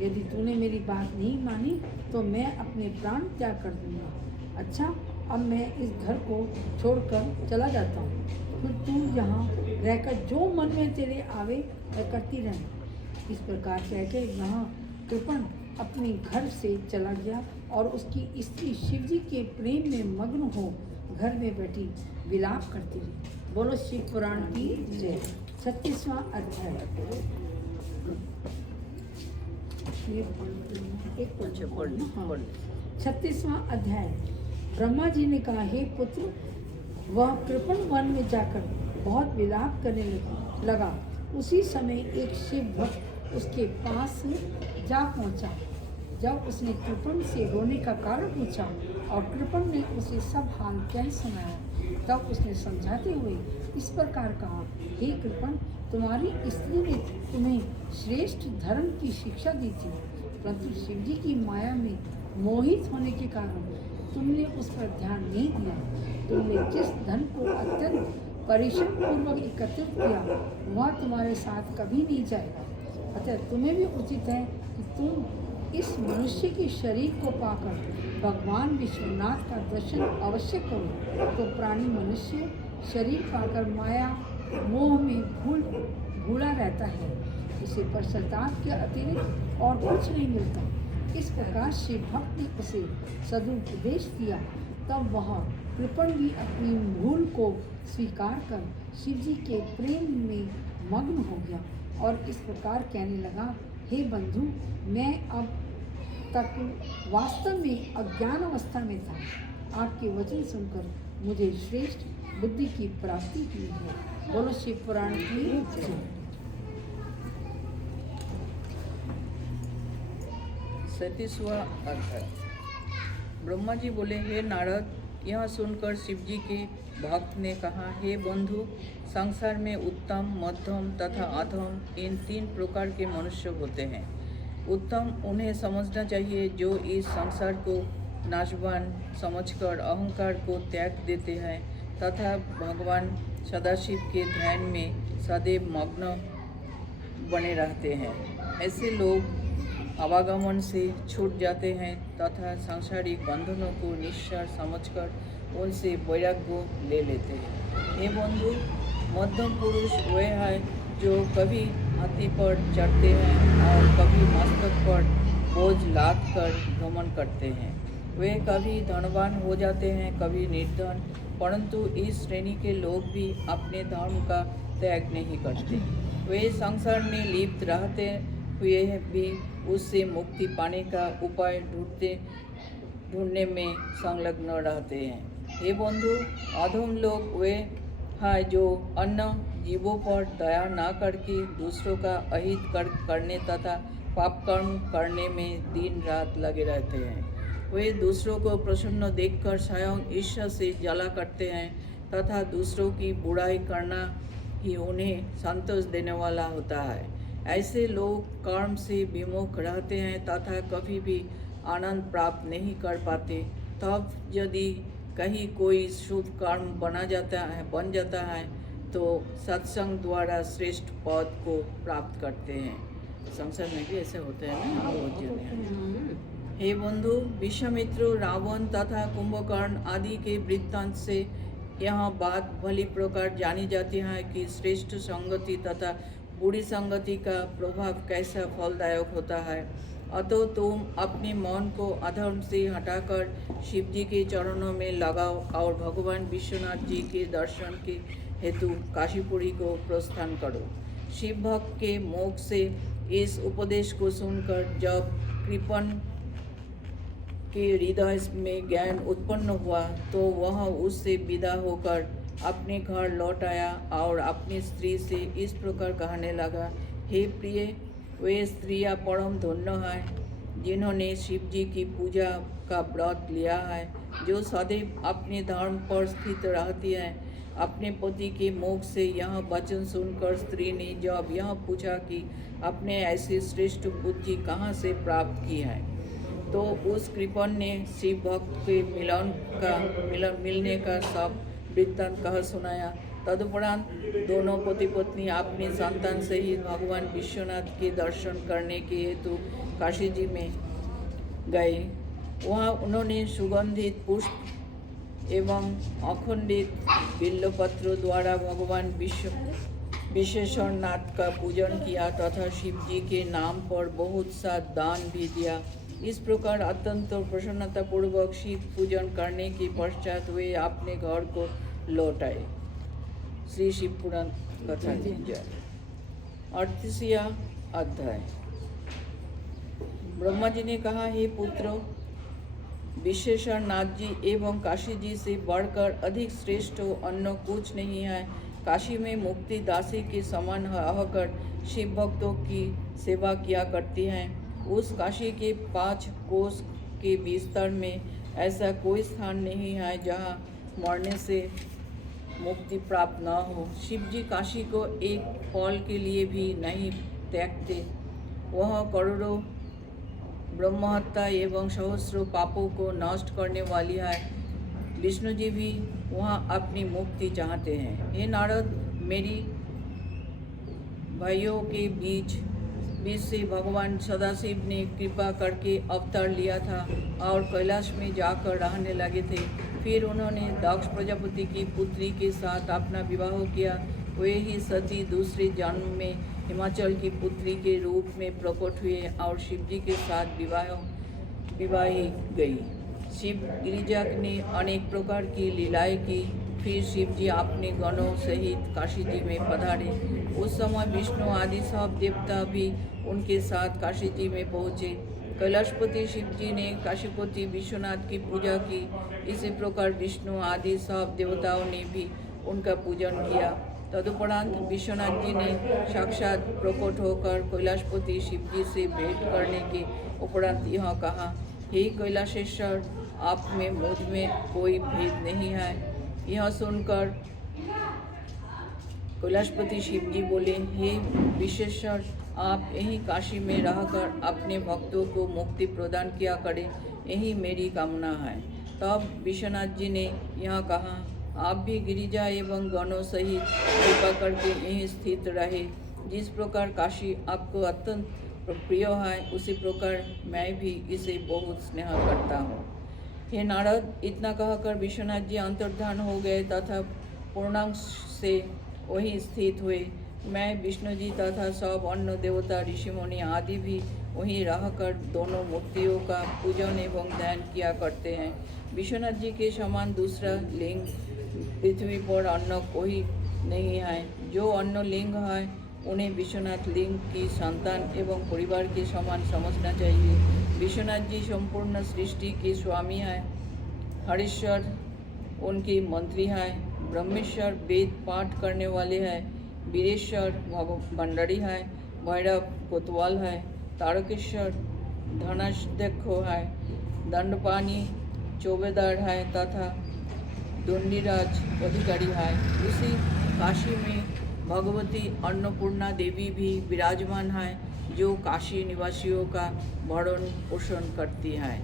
यदि तूने मेरी बात नहीं मानी तो मैं अपने प्राण त्याग कर दूंगा। अच्छा, अब मैं इस घर को छोड़कर चला जाता हूँ, फिर तू यहाँ रहकर जो मन में तेरे आवे वह करती रहना। इस प्रकार कहकर यहाँ कृपण अपने घर से चला गया और उसकी स्त्री शिवजी के प्रेम में मग्न हो घर में बैठी विलाप करती रही। बोलो शिव पुराण की जय। 36वां अध्याय। हाँ। 36वां अध्याय। ब्रह्मा जी ने कहा, हे पुत्र, वह कृपण वन में जाकर बहुत विलाप करने लगा। उसी समय एक शिव भक्त उसके पास जा पहुंचा। जब उसने कृपण से रोने का कारण पूछा और कृपण ने उसे सब हाल कह सुनाया, तब उसने समझाते हुए इस प्रकार कहा, हे कृपण, तुम्हारी स्त्री ने तुम्हें श्रेष्ठ धर्म की शिक्षा दी थी, परंतु शिवजी की माया में मोहित होने के कारण तुमने उस पर ध्यान नहीं दिया। तुमने जिस धन को अत्यंत परिश्रम पूर्वक एकत्रित किया वह तुम्हारे साथ कभी नहीं जाएगा। अतः तुम्हें भी उचित है कि तुम इस मनुष्य के शरीर को पाकर भगवान विश्वनाथ का दर्शन अवश्य करो। तो प्राणी मनुष्य शरीर पाकर माया मोह में भूला रहता है, इसे पश्चाताप के अतिरिक्त और कुछ नहीं मिलता। इस प्रकार शिव भक्त ने उसे सदुपदेश दिया। तब वह कृपण भी अपनी भूल को स्वीकार कर शिवजी के प्रेम में मग्न हो गया और इस प्रकार कहने लगा, हे बंधु, मैं अब तक वास्तव में अज्ञान अवस्था में था। आपके वचन सुनकर मुझे श्रेष्ठ बुद्धि की प्राप्ति हुई है। बोलो शिव पुराण की जय। 37वां अध्याय। ब्रह्मा जी बोले, हे नारद, यह सुनकर शिवजी के भक्त ने कहा, हे बंधु, संसार में उत्तम, मध्यम तथा अधम इन 3 प्रकार के मनुष्य होते हैं। उत्तम उन्हें समझना चाहिए जो इस संसार को नाशवान समझकर अहंकार को त्याग देते हैं तथा भगवान सदाशिव के ध्यान में सदैव मग्न बने रहते हैं। ऐसे लोग आवागमन से छूट जाते हैं तथा सांसारिक बंधनों को निस्सार समझकर उनसे वैराग्य ले लेते हैं। हे बंधु, मध्यम पुरुष वे हैं जो कभी हाथी पर चढ़ते हैं और कभी मस्तक पर बोझ लाद कर भ्रमण करते हैं। वे कभी धनवान हो जाते हैं, कभी निर्धन, परंतु इस श्रेणी के लोग भी अपने धर्म का त्याग नहीं करते। वे संसार में लिप्त रहते हुए भी उससे मुक्ति पाने का उपाय ढूंढने में संलग्न रहते हैं। हे बंधु, अधम लोग वे हैं जो अन्य जीवों पर दया न करके दूसरों का अहित करने तथा पाप कर्म करने में दिन रात लगे रहते हैं। वे दूसरों को प्रसन्न देखकर स्वयं ईर्ष्या से जला करते हैं तथा दूसरों की बुराई करना ही उन्हें संतोष देने वाला होता है। ऐसे लोग कर्म से विमुख रहते हैं तथा कभी भी आनंद प्राप्त नहीं कर पाते। तब यदि कहीं कोई शुभ कर्म बन जाता है तो सत्संग द्वारा श्रेष्ठ पद को प्राप्त करते हैं। संसार में भी ऐसे होते हैं ना, बहुत जने। हे बंधु, विश्वामित्र, रावण तथा कुंभकर्ण आदि के वृत्तांत से यह बात भली प्रकार जानी जाती है कि श्रेष्ठ संगति तथा बुरी संगति का प्रभाव कैसा फलदायक होता है। अतः तुम अपने मन को अधर्म से हटाकर शिव जी के चरणों में लगाओ और भगवान विश्वनाथ जी के दर्शन के हेतु काशीपुरी को प्रस्थान करो। शिव भक्त के मुख से इस उपदेश को सुनकर जब कृपण के हृदय में ज्ञान उत्पन्न हुआ तो वह उससे विदा होकर अपने घर लौट आया और अपनी स्त्री से इस प्रकार कहने लगा, हे प्रिय, वे स्त्रियां परम धन्य हैं जिन्होंने शिव जी की पूजा का व्रत लिया है, जो सदैव अपने धर्म पर स्थित रहती हैं। अपने पति के मुख से यह वचन सुनकर स्त्री ने जब यह पूछा कि अपने ऐसी श्रेष्ठ बुद्धि कहाँ से प्राप्त की है, तो उस कृपण ने शिव भक्त के मिलने का सब वृत्तांत कह सुनाया। तदुपरांत दोनों पति पत्नी अपनी संतान सहित भगवान विश्वनाथ के दर्शन करने के हेतु काशी जी में गए। वहाँ उन्होंने सुगंधित पुष्प एवं अखंडित बिल्वपत्रों द्वारा भगवान विश्वेश्वरनाथ का पूजन किया तथा शिव जी के नाम पर बहुत सा दान भी दिया। इस प्रकार अत्यंत प्रसन्नतापूर्वक शिव पूजन करने के पश्चात वे अपने घर को लौट आए। श्री शिव पुराण कथा जय। 38वां अध्याय। ब्रह्मा जी ने कहा, हे पुत्र, विश्वेश्वरनाथ जी एवं काशी जी से बढ़कर अधिक श्रेष्ठ अन्य कुछ नहीं है। काशी में मुक्ति दासी के समान रहकर शिव भक्तों की सेवा किया करती हैं। उस काशी के 5 कोस के विस्तार में ऐसा कोई स्थान नहीं है जहाँ मरने से मुक्ति प्राप्त न हो। शिव जी काशी को एक पल के लिए भी नहीं त्यागते। वह करोड़ों ब्रह्महत्या एवं सहस्रों पापों को नष्ट करने वाली है। विष्णु जी भी वहाँ अपनी मुक्ति चाहते हैं। हे नारद, मेरी भाइयों के बीच से भगवान सदाशिव ने कृपा करके अवतार लिया था और कैलाश में जाकर रहने लगे थे। फिर उन्होंने दक्ष प्रजापति की पुत्री के साथ अपना विवाह किया। वे ही सती दूसरे जन्म में हिमाचल की पुत्री के रूप में प्रकट हुए और शिव जी के साथ विवाही गई। शिव गिरिजा ने अनेक प्रकार की लीलाएं की। फिर शिव जी अपने गणों सहित काशी जी में पधारे। उस समय विष्णु आदि सब देवता भी उनके साथ काशी जी में पहुँचे। कैलाशपति शिव जी ने काशीपति विश्वनाथ की पूजा की। इसी प्रकार विष्णु आदि सब देवताओं ने भी उनका पूजन किया। तदुपरांत विश्वनाथ जी ने साक्षात प्रकट होकर कैलाशपति शिव जी से भेंट करने के उपरांत यह कहा, हे कैलाशेश्वर, आप में मुझ में कोई भेद नहीं है। यह सुनकर कैलाशपति शिव जी बोले, हे विश्वेश्वर, आप यहीं काशी में रहकर अपने भक्तों को मुक्ति प्रदान किया करें, यही मेरी कामना है। तब विश्वनाथ जी ने यह कहा, आप भी गिरिजा एवं गणों सहित कृपा करके यहीं स्थित रहे। जिस प्रकार काशी आपको अत्यंत प्रिय है, उसी प्रकार मैं भी इसे बहुत स्नेह करता हूँ। हे नारद, इतना कहकर विश्वनाथ जी अंतर्धान हो गए तथा पूर्णांश से वहीं स्थित हुए। मैं, विष्णु जी तथा सब अन्य देवता ऋषिमुनि आदि भी वहीं रहकर दोनों मूर्तियों का पूजन एवं ध्यान किया करते हैं। विश्वनाथ जी के समान दूसरा लिंग पृथ्वी पर अन्य कोई नहीं है। जो अन्य लिंग है उन्हें विश्वनाथ लिंग की संतान एवं परिवार के समान समझना चाहिए। विश्वनाथ जी संपूर्ण सृष्टि के स्वामी हैं। हरीश्वर उनके मंत्री हैं। ब्रह्मेश्वर वेद पाठ करने वाले हैं। वीरेश्वर भंडारी है। भैरव कोतवाल है। तारकेश्वर धनाध्यक्ष है। दंडपानी चौबेदार है तथा दुंडीराज अधिकारी है। उसी काशी में भगवती अन्नपूर्णा देवी भी विराजमान है, जो काशी निवासियों का भरण पोषण करती है।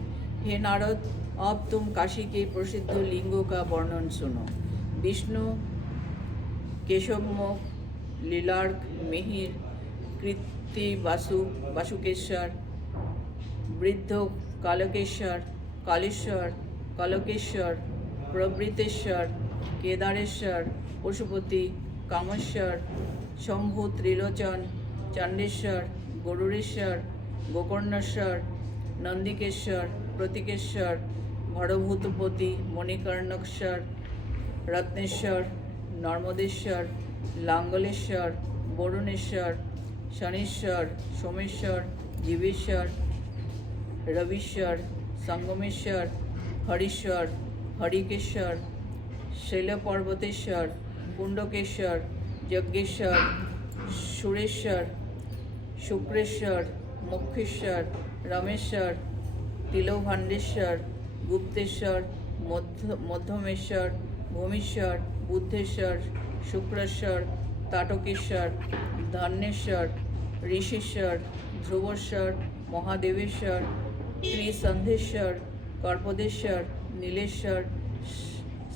हे नारद, अब तुम काशी के प्रसिद्ध लिंगों का वर्णन सुनो। विष्णु केशवमुख, लीलार्क, मिहिर, कृति वासुकेश्वर, वृद्ध कालकेश्वर, कालेश्वर, कलकेश्वर, प्रवृतेश्वर, केदारेश्वर, पशुपति, कामेश्वर, शंभु त्रिलोचन, चंडेश्वर, गरुड़ेश्वर, गोकर्णेश्वर, नंदिकेश्वर, प्रतीकेश्वर, भड़भूतपति, मणिकर्णेश्वर, रत्नेश्वर, नर्मदेश्वर, लांगलेश्वर, वरुणेश्वर, शनीश्वर, सोमेश्वर, जीवेश्वर, रविश्वर, संगमेश्वर, हरीश्वर, हरिकेश्वर, शैलपर्वतेश्वर, पुंडकेश्वर, यज्ञेश्वर, सुरेश्वर, शुक्रेश्वर, मुखेश्वर, रमेश्वर, तिलोभांडेश्वर, गुप्तेश्वर, मध्यमेश्वर, भूमीश्वर, बुद्धेश्वर, शुक्रेश्वर, ताटकेश्वर, धनेश्वर, ऋषिश्वर, ध्रुवेश्वर, महादेवेश्वर, त्रिसंधेश्वर, कर्पदेश्वर, नीलेश्वर,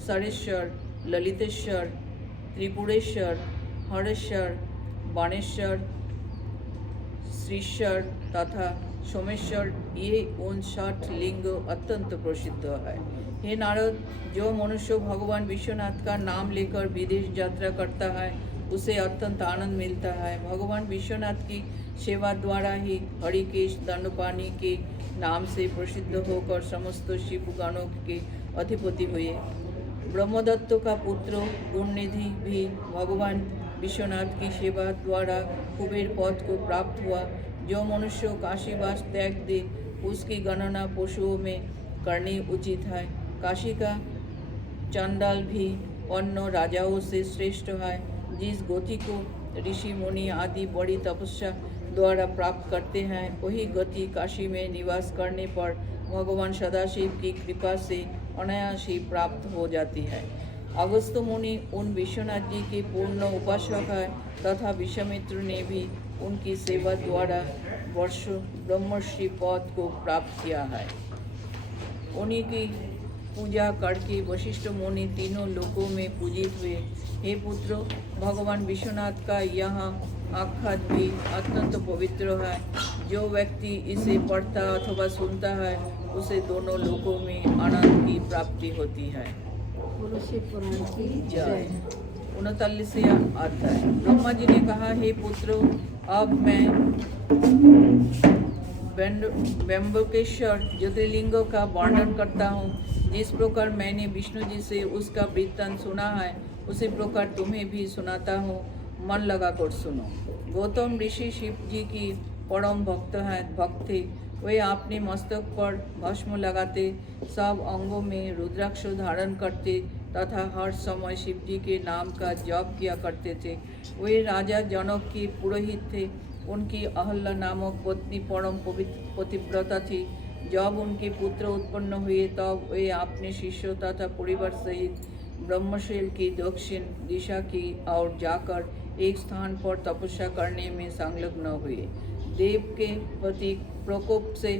सरेश्वर, ललितेश्वर, त्रिपुरेश्वर, हरेश्वर, बाणेश्वर, श्रीश्वर तथा सोमेश्वर, ये 59 लिंग अत्यंत प्रसिद्ध है। हे नारद, जो मनुष्य भगवान विश्वनाथ का नाम लेकर विदेश यात्रा करता है उसे अत्यंत आनंद मिलता है। भगवान विश्वनाथ की सेवा द्वारा ही हरिकेश दंडपाणि के नाम से प्रसिद्ध होकर समस्त शिव गणों के अधिपति हुए। ब्रह्मदत्त का पुत्र गुणनिधि भी भगवान विश्वनाथ की सेवा द्वारा कुबेर पद को प्राप्त हुआ। जो मनुष्य काशीवास त्याग दे उसकी गणना पशुओं में करनी उचित है। काशी का चांडाल भी अन्य राजाओं से श्रेष्ठ है। जिस गति को ऋषि मुनि आदि बड़ी तपस्या द्वारा प्राप्त करते हैं वही गति काशी में निवास करने पर भगवान सदाशिव की कृपा से अनायास ही प्राप्त हो जाती है। अगस्त मुनि उन विश्वनाथ जी के पूर्ण उपासक है तथा विश्वामित्र ने भी उनकी सेवा द्वारा ब्रह्मर्षि पद को प्राप्त किया है। उन्हीं की पूजा करके वशिष्ठ मुनि तीनों लोकों में पूजित हुए। हे पुत्र, भगवान विश्वनाथ का यहाँ आख्यान भी अत्यंत पवित्र है। जो व्यक्ति इसे पढ़ता अथवा सुनता है उसे दोनों लोकों में आनंद की प्राप्ति होती है। बोलो शिव पुराण की जय। 39वां अध्याय। ब्रह्मा जी ने कहा, हे पुत्र, अब मैं ब्रह्मकेश्वर ज्योतिर्लिंग का वर्णन करता हूँ। जिस प्रकार मैंने विष्णु जी से उसका वृत्तांत सुना है उसी प्रकार तुम्हें भी सुनाता हूँ, मन लगाकर सुनो। गौतम ऋषि शिव जी की परम भक्त थे। वे अपने मस्तक पर भस्म लगाते, सब अंगों में रुद्राक्ष धारण करते तथा हर समय शिव जी के नाम का जप किया करते थे। वे राजा जनक की पुरोहित थे। उनकी अहल्या नामक पत्नी परम पतिव्रता थी। जब उनके पुत्र उत्पन्न हुए तब वे अपने शिष्यों तथा परिवार सहित ब्रह्मशैल की दक्षिण दिशा की ओर जाकर एक स्थान पर तपस्या करने में संलग्न हुए। देव के प्रति प्रकोप से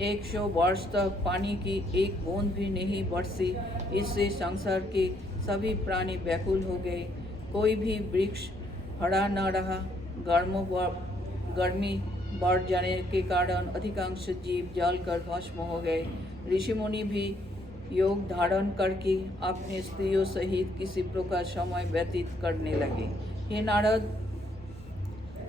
100 वर्ष तक पानी की एक बूंद भी नहीं बरसी। इससे संसार के सभी प्राणी व्याकुल हो गए। कोई भी वृक्ष हरा न रहा। गर्मी बढ़ जाने के कारण अधिकांश जीव जलकर भस्म हो गए। ऋषि मुनि भी योग धारण करके अपने स्त्रियों सहित किसी प्रकार समय व्यतीत करने लगे। हे नारद,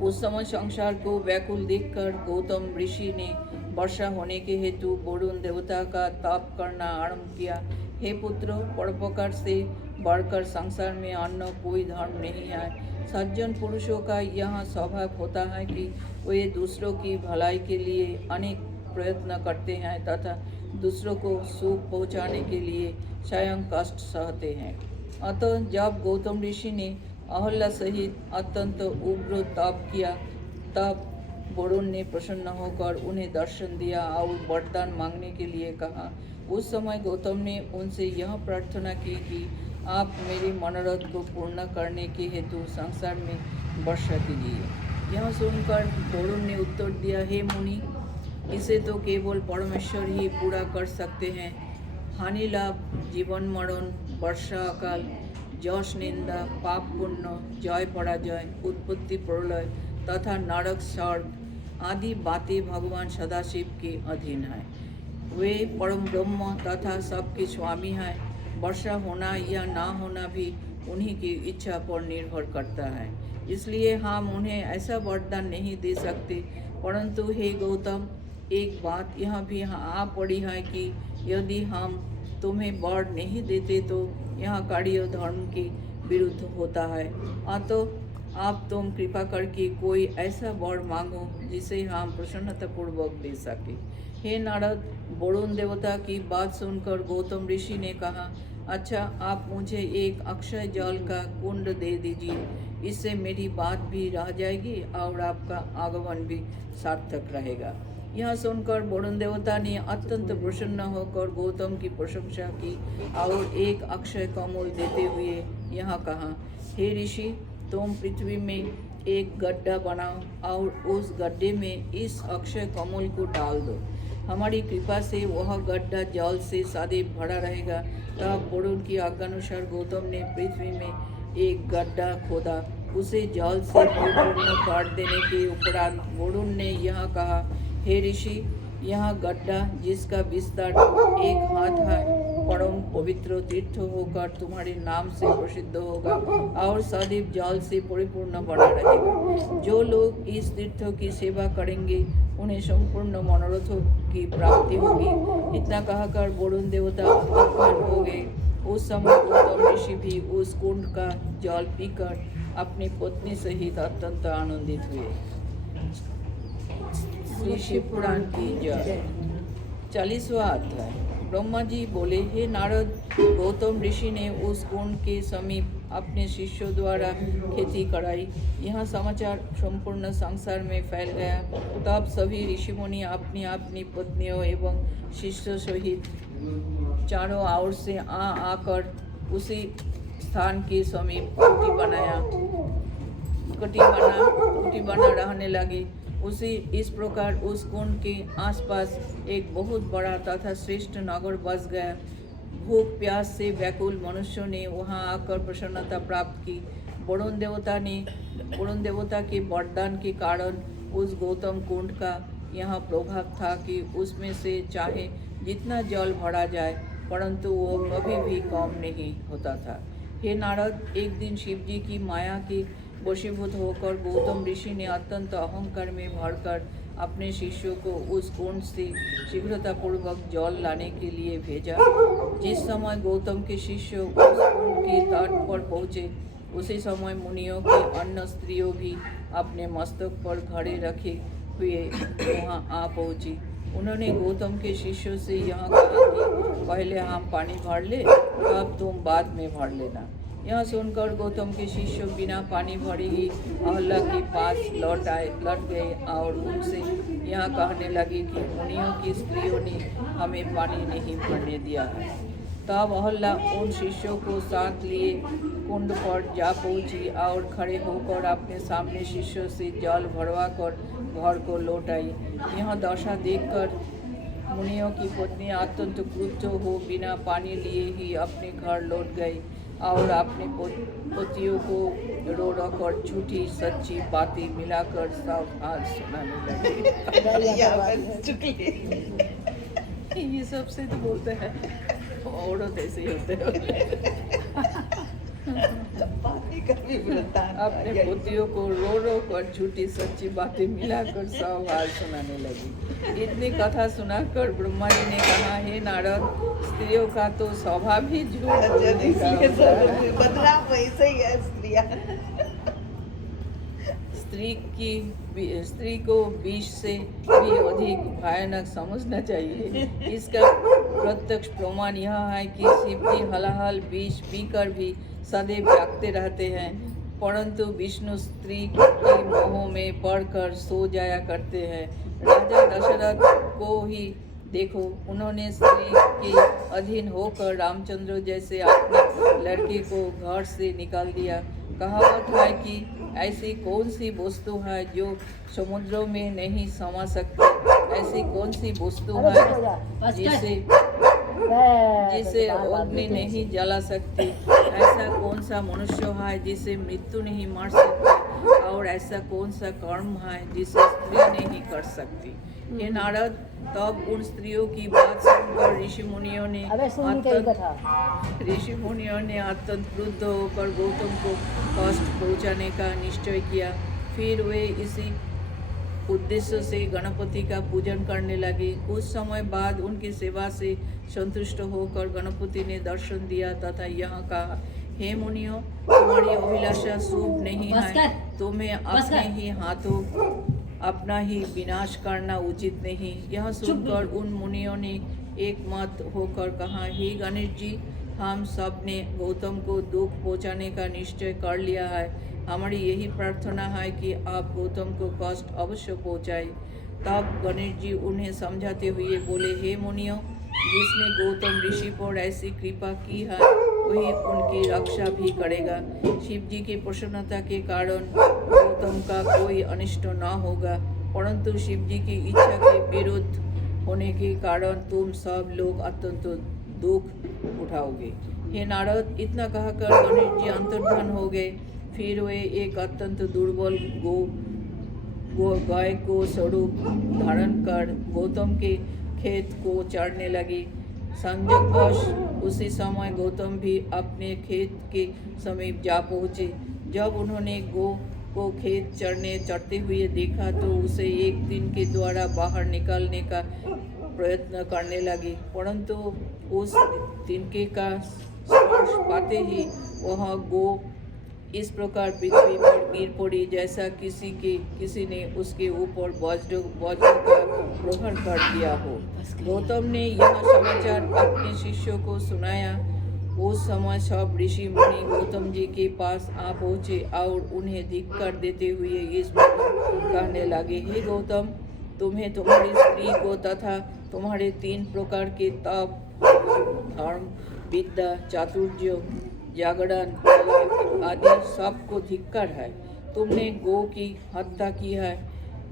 उस समय संसार को व्याकुल देखकर गौतम ऋषि ने वर्षा होने के हेतु वरुण देवता का तप करना आरंभ किया। हे पुत्र, परोपकार से बढ़कर संसार में अन्य कोई धर्म नहीं है। सज्जन पुरुषों का यह स्वभाव होता है कि वे दूसरों की भलाई के लिए अनेक प्रयत्न करते हैं तथा दूसरों को सुख पहुंचाने के लिए स्वयं कष्ट सहते हैं। अतः जब गौतम ऋषि ने अहल्या सहित अत्यंत उग्र तप किया तब वरुण ने प्रसन्न होकर उन्हें दर्शन दिया और वरदान मांगने के लिए कहा। उस समय गौतम ने उनसे यह प्रार्थना की कि आप मेरे मनोरथ को पूर्ण करने के हेतु संसार में वर्षा कीजिए। यह सुनकर वरुण ने उत्तर दिया, हे मुनि, इसे तो केवल परमेश्वर ही पूरा कर सकते हैं। हानि लाभ, जीवन मरण, वर्षा अकाल, यश निंदा, पाप पुण्य, जय पराजय, उत्पत्ति प्रलय तथा नरक स्वर्ग आदि बातें भगवान सदाशिव के अधीन है। वे परम ब्रह्म तथा सबके स्वामी हैं। वर्षा होना या ना होना भी उन्हीं की इच्छा पर निर्भर करता है। इसलिए हम उन्हें ऐसा वरदान नहीं दे सकते परंतु हे गौतम, एक बात यह भी आ पड़ी है कि यदि हम तुम्हें वर नहीं देते तो यह कार्य धर्म के विरुद्ध होता है। अतः आप तुम कृपा करके कोई ऐसा वर मांगो जिसे हम प्रसन्नतापूर्वक दे सके। हे नारद, वरुण देवता की बात सुनकर गौतम ऋषि ने कहा, अच्छा, आप मुझे एक अक्षय जल का कुंड दे दीजिए, इससे मेरी बात भी रह जाएगी और आपका आगमन भी सार्थक रहेगा। यह सुनकर वरुण देवता ने अत्यंत प्रसन्न होकर गौतम की प्रशंसा की और एक अक्षय कमल देते हुए यह कहा, हे ऋषि, तुम पृथ्वी में एक गड्ढा बनाओ और उस गड्ढे में इस अक्षय कमल को डाल दो। हमारी कृपा से वह गड्ढा जल से सदैव भरा रहेगा। तब वरुण की आज्ञानुसार गौतम ने पृथ्वी में एक गड्ढा खोदा। उसे जल से परिपूर्ण कर देने के उपरांत वरुण ने यह कहा, हे ऋषि, यह गड्ढा जिसका विस्तार 1 हाथ है परम पवित्र तीर्थ होकर तुम्हारे नाम से प्रसिद्ध होगा और सदैव जल से परिपूर्ण बना रहेगा। जो लोग इस तीर्थ की सेवा करेंगे उन्हें संपूर्ण मनोरथों की प्राप्ति होगी। इतना कहकर वरुण देवता अंतर्धान हो गए। उस समय गौतम ऋषि भी उस कुंड का जल पीकर अपनी पत्नी सहित अत्यंत आनंदित हुए। श्री शिव पुराण की जय। 40वां अध्याय। ब्रह्मा जी बोले, हे नारद, गौतम ऋषि ने उस कुंड के समीप अपने शिष्यों द्वारा खेती कराई। यह समाचार संपूर्ण संसार में फैल गया। तब सभी ऋषि मुनि अपनी अपनी पत्नियों एवं शिष्यों सहित चारों ओर से आकर उसी स्थान के समीप कुटी बना रहने लगे। इस प्रकार उस कुंड के आसपास एक बहुत बड़ा तथा श्रेष्ठ नगर बस गया। भूख प्यास से व्याकुल मनुष्यों ने वहां आकर प्रसन्नता प्राप्त की। वरुण देवता के वरदान के कारण उस गौतम कुंड का यह प्रभाव था कि उसमें से चाहे जितना जल भरा जाए परंतु वो कभी भी कम नहीं होता था। हे नारद, एक दिन शिव जी की माया के वशीभूत होकर गौतम ऋषि ने अत्यंत अहंकार में भरकर अपने शिष्यों को उस कुंड से शीघ्रतापूर्वक जल लाने के लिए भेजा। जिस समय गौतम के शिष्य उस कुंड के तट पर पहुँचे, उसी समय मुनियों की अन्य स्त्रियों भी अपने मस्तक पर घड़े रखे हुए वहाँ आ पहुँची। उन्होंने गौतम के शिष्यों से यह कहा कि पहले हम पानी भर ले, तब तुम बाद में भर लेना। यह सुनकर गौतम के शिष्य बिना पानी भरे ही अहल्ला के पास लौट गए और उनसे यह कहने लगे कि मुनियों की स्त्रियों ने हमें पानी नहीं भरने दिया है। तब अहल्ला उन शिष्यों को साथ लिए कुंड पर जा पहुंची और खड़े होकर अपने सामने शिष्यों से जल भरवा कर घर को लौट आई। यह दशा देखकर मुनियों की पत्नी अत्यंत क्रुद्ध हो बिना पानी लिए ही अपने घर लौट गई और अपने पतियों को रो कर झूठी सच्ची बातें मिलाकर सब हाल सुनाने लगी। ये सबसे तो बोलते हैं, औरत ऐसे ही होते हैं। अपने पतियों को रो कर झूठी सच्ची बातें मिलाकर सब हाल सुनाने लगी। इतनी कथा सुनाकर ब्रह्मा जी ने कहा, हे नारद, स्त्रियों का तो स्वभाव ही झूठ बोलने का होता है। बदलाव वैसे ही है स्त्रियां। स्त्री को विष से भी अधिक भयानक समझना चाहिए। इसका प्रत्यक्ष प्रमाण यह है कि शिव जी हलाहल विष पीकर भी सदैव जागते रहते हैं, परंतु विष्णु स्त्री की मोह में पड़कर सो जाया करते हैं। राजा दशरथ को ही देखो, उन्होंने स्त्री के अधीन होकर रामचंद्र जैसे अपने लड़के को घर से निकाल दिया। कहावत है कि ऐसी कौन सी वस्तु है जो समुद्रों में नहीं समा सकती, ऐसी कौन सी वस्तु है जिसे अग्नि नहीं जला सकती, ऐसा कौन सा मनुष्य है जिसे मृत्यु नहीं मार सकती, और ऐसा कौन सा कर्म है जिसे स्त्री नहीं कर सकती। हे नारद, तब उन स्त्रियों की बात सुनकर ऋषि मुनियों ने अत्यंत क्रुद्ध होकर गौतम को कष्ट पहुंचाने का निश्चय किया। फिर वे उद्देश्य से गणपति का पूजन करने लगे। कुछ समय बाद उनकी सेवा से संतुष्ट होकर गणपति ने दर्शन दिया तथा यह कहा, हे मुनियों, तुम्हारी अभिलाषा शुभ नहीं है, तुम्हें अपने ही हाथों अपना ही विनाश करना उचित नहीं। यह सुनकर उन मुनियों ने एक मत होकर कहा, हे गणेश जी, हम सब ने गौतम को दुख पहुंचाने का निश्चय कर लिया है। हमारी यही प्रार्थना है कि आप गौतम को कष्ट अवश्य पहुंचाए। तब गणेश जी उन्हें समझाते हुए बोले, हे मुनियों, जिसने गौतम ऋषि पर ऐसी कृपा की है वही उनकी रक्षा भी करेगा। शिव जी की प्रसन्नता के कारण गौतम का कोई अनिष्ट न होगा, परंतु शिव जी की इच्छा के विरुद्ध होने के कारण तुम सब लोग अत्यंत दुख उठाओगे। हे नारद, इतना कहकर गणेश जी अंतर्धान हो गए। फिर वे एक अत्यंत दुर्बल गाय को स्वरूप धारण कर गौतम के खेत को चरने लगे। संयोगवश उसी समय गौतम भी अपने खेत के समीप जा पहुँचे। जब उन्होंने गौ को खेत चरते हुए देखा तो उसे एक दिन के द्वारा बाहर निकालने का प्रयत्न करने लगे, परंतु उस तिनके का स्पर्श पाते ही वह गौ इस प्रकार पृथ्वी पर गिर पड़ी जैसा किसी ने उसके ऊपर वज्र का प्रहार कर दिया हो। गौतम ने यह समाचार अपने शिष्यों को सुनाया। उस समय सब ऋषि मुनि गौतम जी के पास आ पहुँचे और उन्हें धिक्कार देते हुए इस प्रकार कहने लगे, हे गौतम, तुम्हें तुम्हारी स्त्री को तथा तुम्हारे 3 प्रकार के तप, धर्म, विद्या, चातुर्य, जागरण, कला आदि सबको धिक्कार है। तुमने गौ की हत्या की है।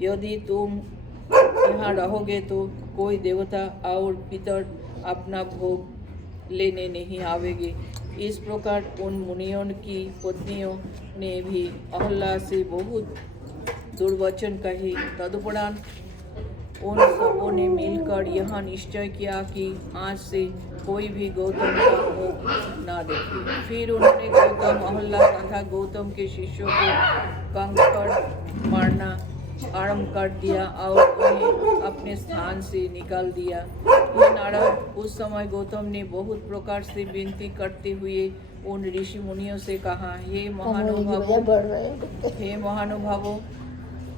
यदि तुम यहाँ रहोगे तो कोई देवता और पितर अपना भोग लेने नहीं आवेंगे। इस प्रकार उन मुनियों की पत्नियों ने भी अहल्ला से बहुत दुर्वचन कहे। तदुपरांत उन सबों ने मिलकर यह निश्चय किया कि आज से कोई भी गौतम का मुख न देखे। फिर उन्होंने गौतम, अहल्ला तथा गौतम के शिष्यों को कंकड़ मारना आरंभ कर दिया और उन्हें अपने स्थान से निकाल दिया। हे नारद, उस समय गौतम ने बहुत प्रकार से विनती करते हुए उन ऋषि मुनियों से कहा, हे महानुभावों,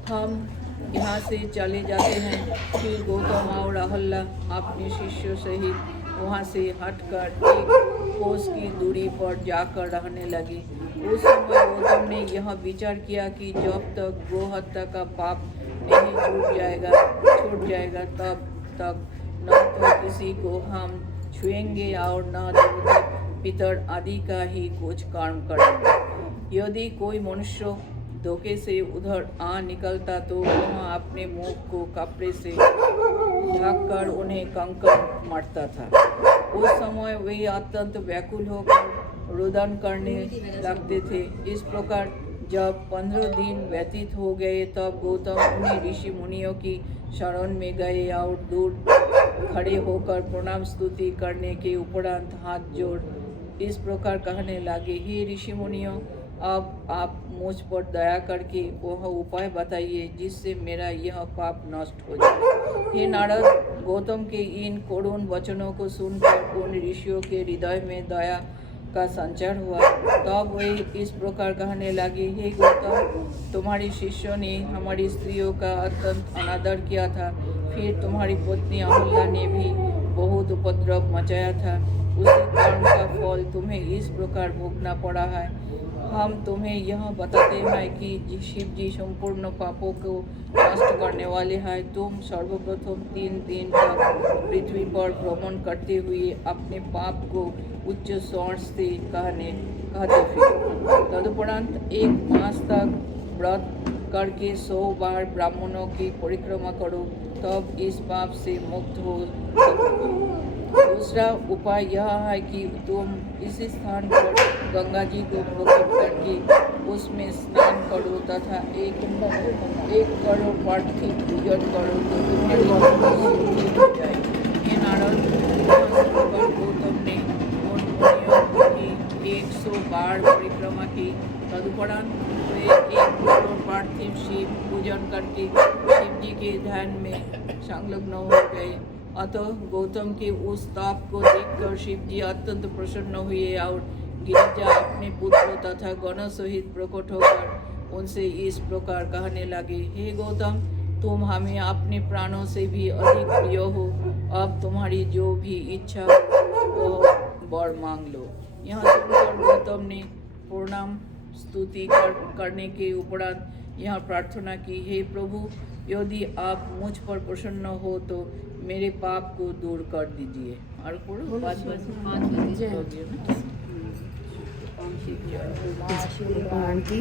हम यहाँ से चले जाते हैं। फिर गौतम और अहल्ला अपने शिष्यों सहित वहाँ से हटकर एक कोस की दूरी पर जाकर रहने लगे। उस समय गौतम ने यह विचार किया कि जब तक गोहत्या का पाप नहीं छूट जाएगा तब तक न तो किसी को हम छुएंगे और न देवता, पितर आदि का ही कुछ कर्म करेंगे। यदि कोई मनुष्य धोखे से उधर आ निकलता तो वह अपने मुख को कपड़े से ढककर उन्हें कंकड़ मारता था। उस समय वे अत्यंत व्याकुल होकर रुदन करने लगते थे। इस प्रकार जब 15 दिन व्यतीत हो गए तब गौतम उन्हें ऋषि मुनियों की शरण में गए और दूर खड़े होकर प्रणाम स्तुति करने के उपरांत हाथ जोड़ इस प्रकार कहने लगे, हे ऋषि मुनियों, अब आप मुझ पर दया करके वह उपाय बताइए जिससे मेरा यह पाप नष्ट हो जाए। हे नारद, गौतम के इन करुण वचनों को सुनकर उन ऋषियों के हृदय में दया का संचार हुआ। तब वे इस प्रकार कहने लगे, हे गौतम, तुम्हारे शिष्यों ने हमारी स्त्रियों का अत्यंत अनादर किया था। फिर तुम्हारी पत्नी अहल्या ने भी बहुत उपद्रव मचाया था। उसी कर्म का फल तुम्हें इस प्रकार भोगना पड़ा है। हम तुम्हें यह बताते हैं कि शिव जी संपूर्ण पापों को नष्ट करने वाले हैं। तुम सर्वप्रथम 3 दिन तक पृथ्वी पर भ्रमण करते हुए अपने पाप को उच्च स्वर से कहते फिरो। तदुपरांत 1 मास तक व्रत करके 100 बार ब्राह्मणों की परिक्रमा करो, तब इस पाप से मुक्त हो सकोगे। दूसरा उपाय यह है कि तुम इसी स्थान पर गंगा जी को प्रकट करके उसमें स्नान करो तथा 1 करोड़ पार्थी पूजन करो तो तुम्हारी सिद्धि हो जाएगी। हे नारद, गौतम ने उन मुनियों की 100 बार परिक्रमा की। तदुपरांत वे 1 करोड़ पार्थिव शिव पूजन करके शिव के ध्यान में संलग्न हो गए। अतः गौतम के उस ताप को देखकर शिव जी अत्यंत प्रसन्न हुए और गिरिजा अपने पुत्र तथा गण सहित प्रकट होकर उनसे इस प्रकार कहने लगे, हे गौतम, तुम हमें अपने प्राणों से भी अधिक प्रिय हो। अब तुम्हारी जो भी इच्छा हो वह वर मांग लो। यहाँ सुनकर गौतम ने प्रणाम स्तुति करने के उपरांत यह प्रार्थना की, हे प्रभु, यदि आप मुझ पर प्रसन्न हो तो मेरे पाप को दूर कर दीजिए। और पढ़ो, 5 बजे हो गया ना। भगवान की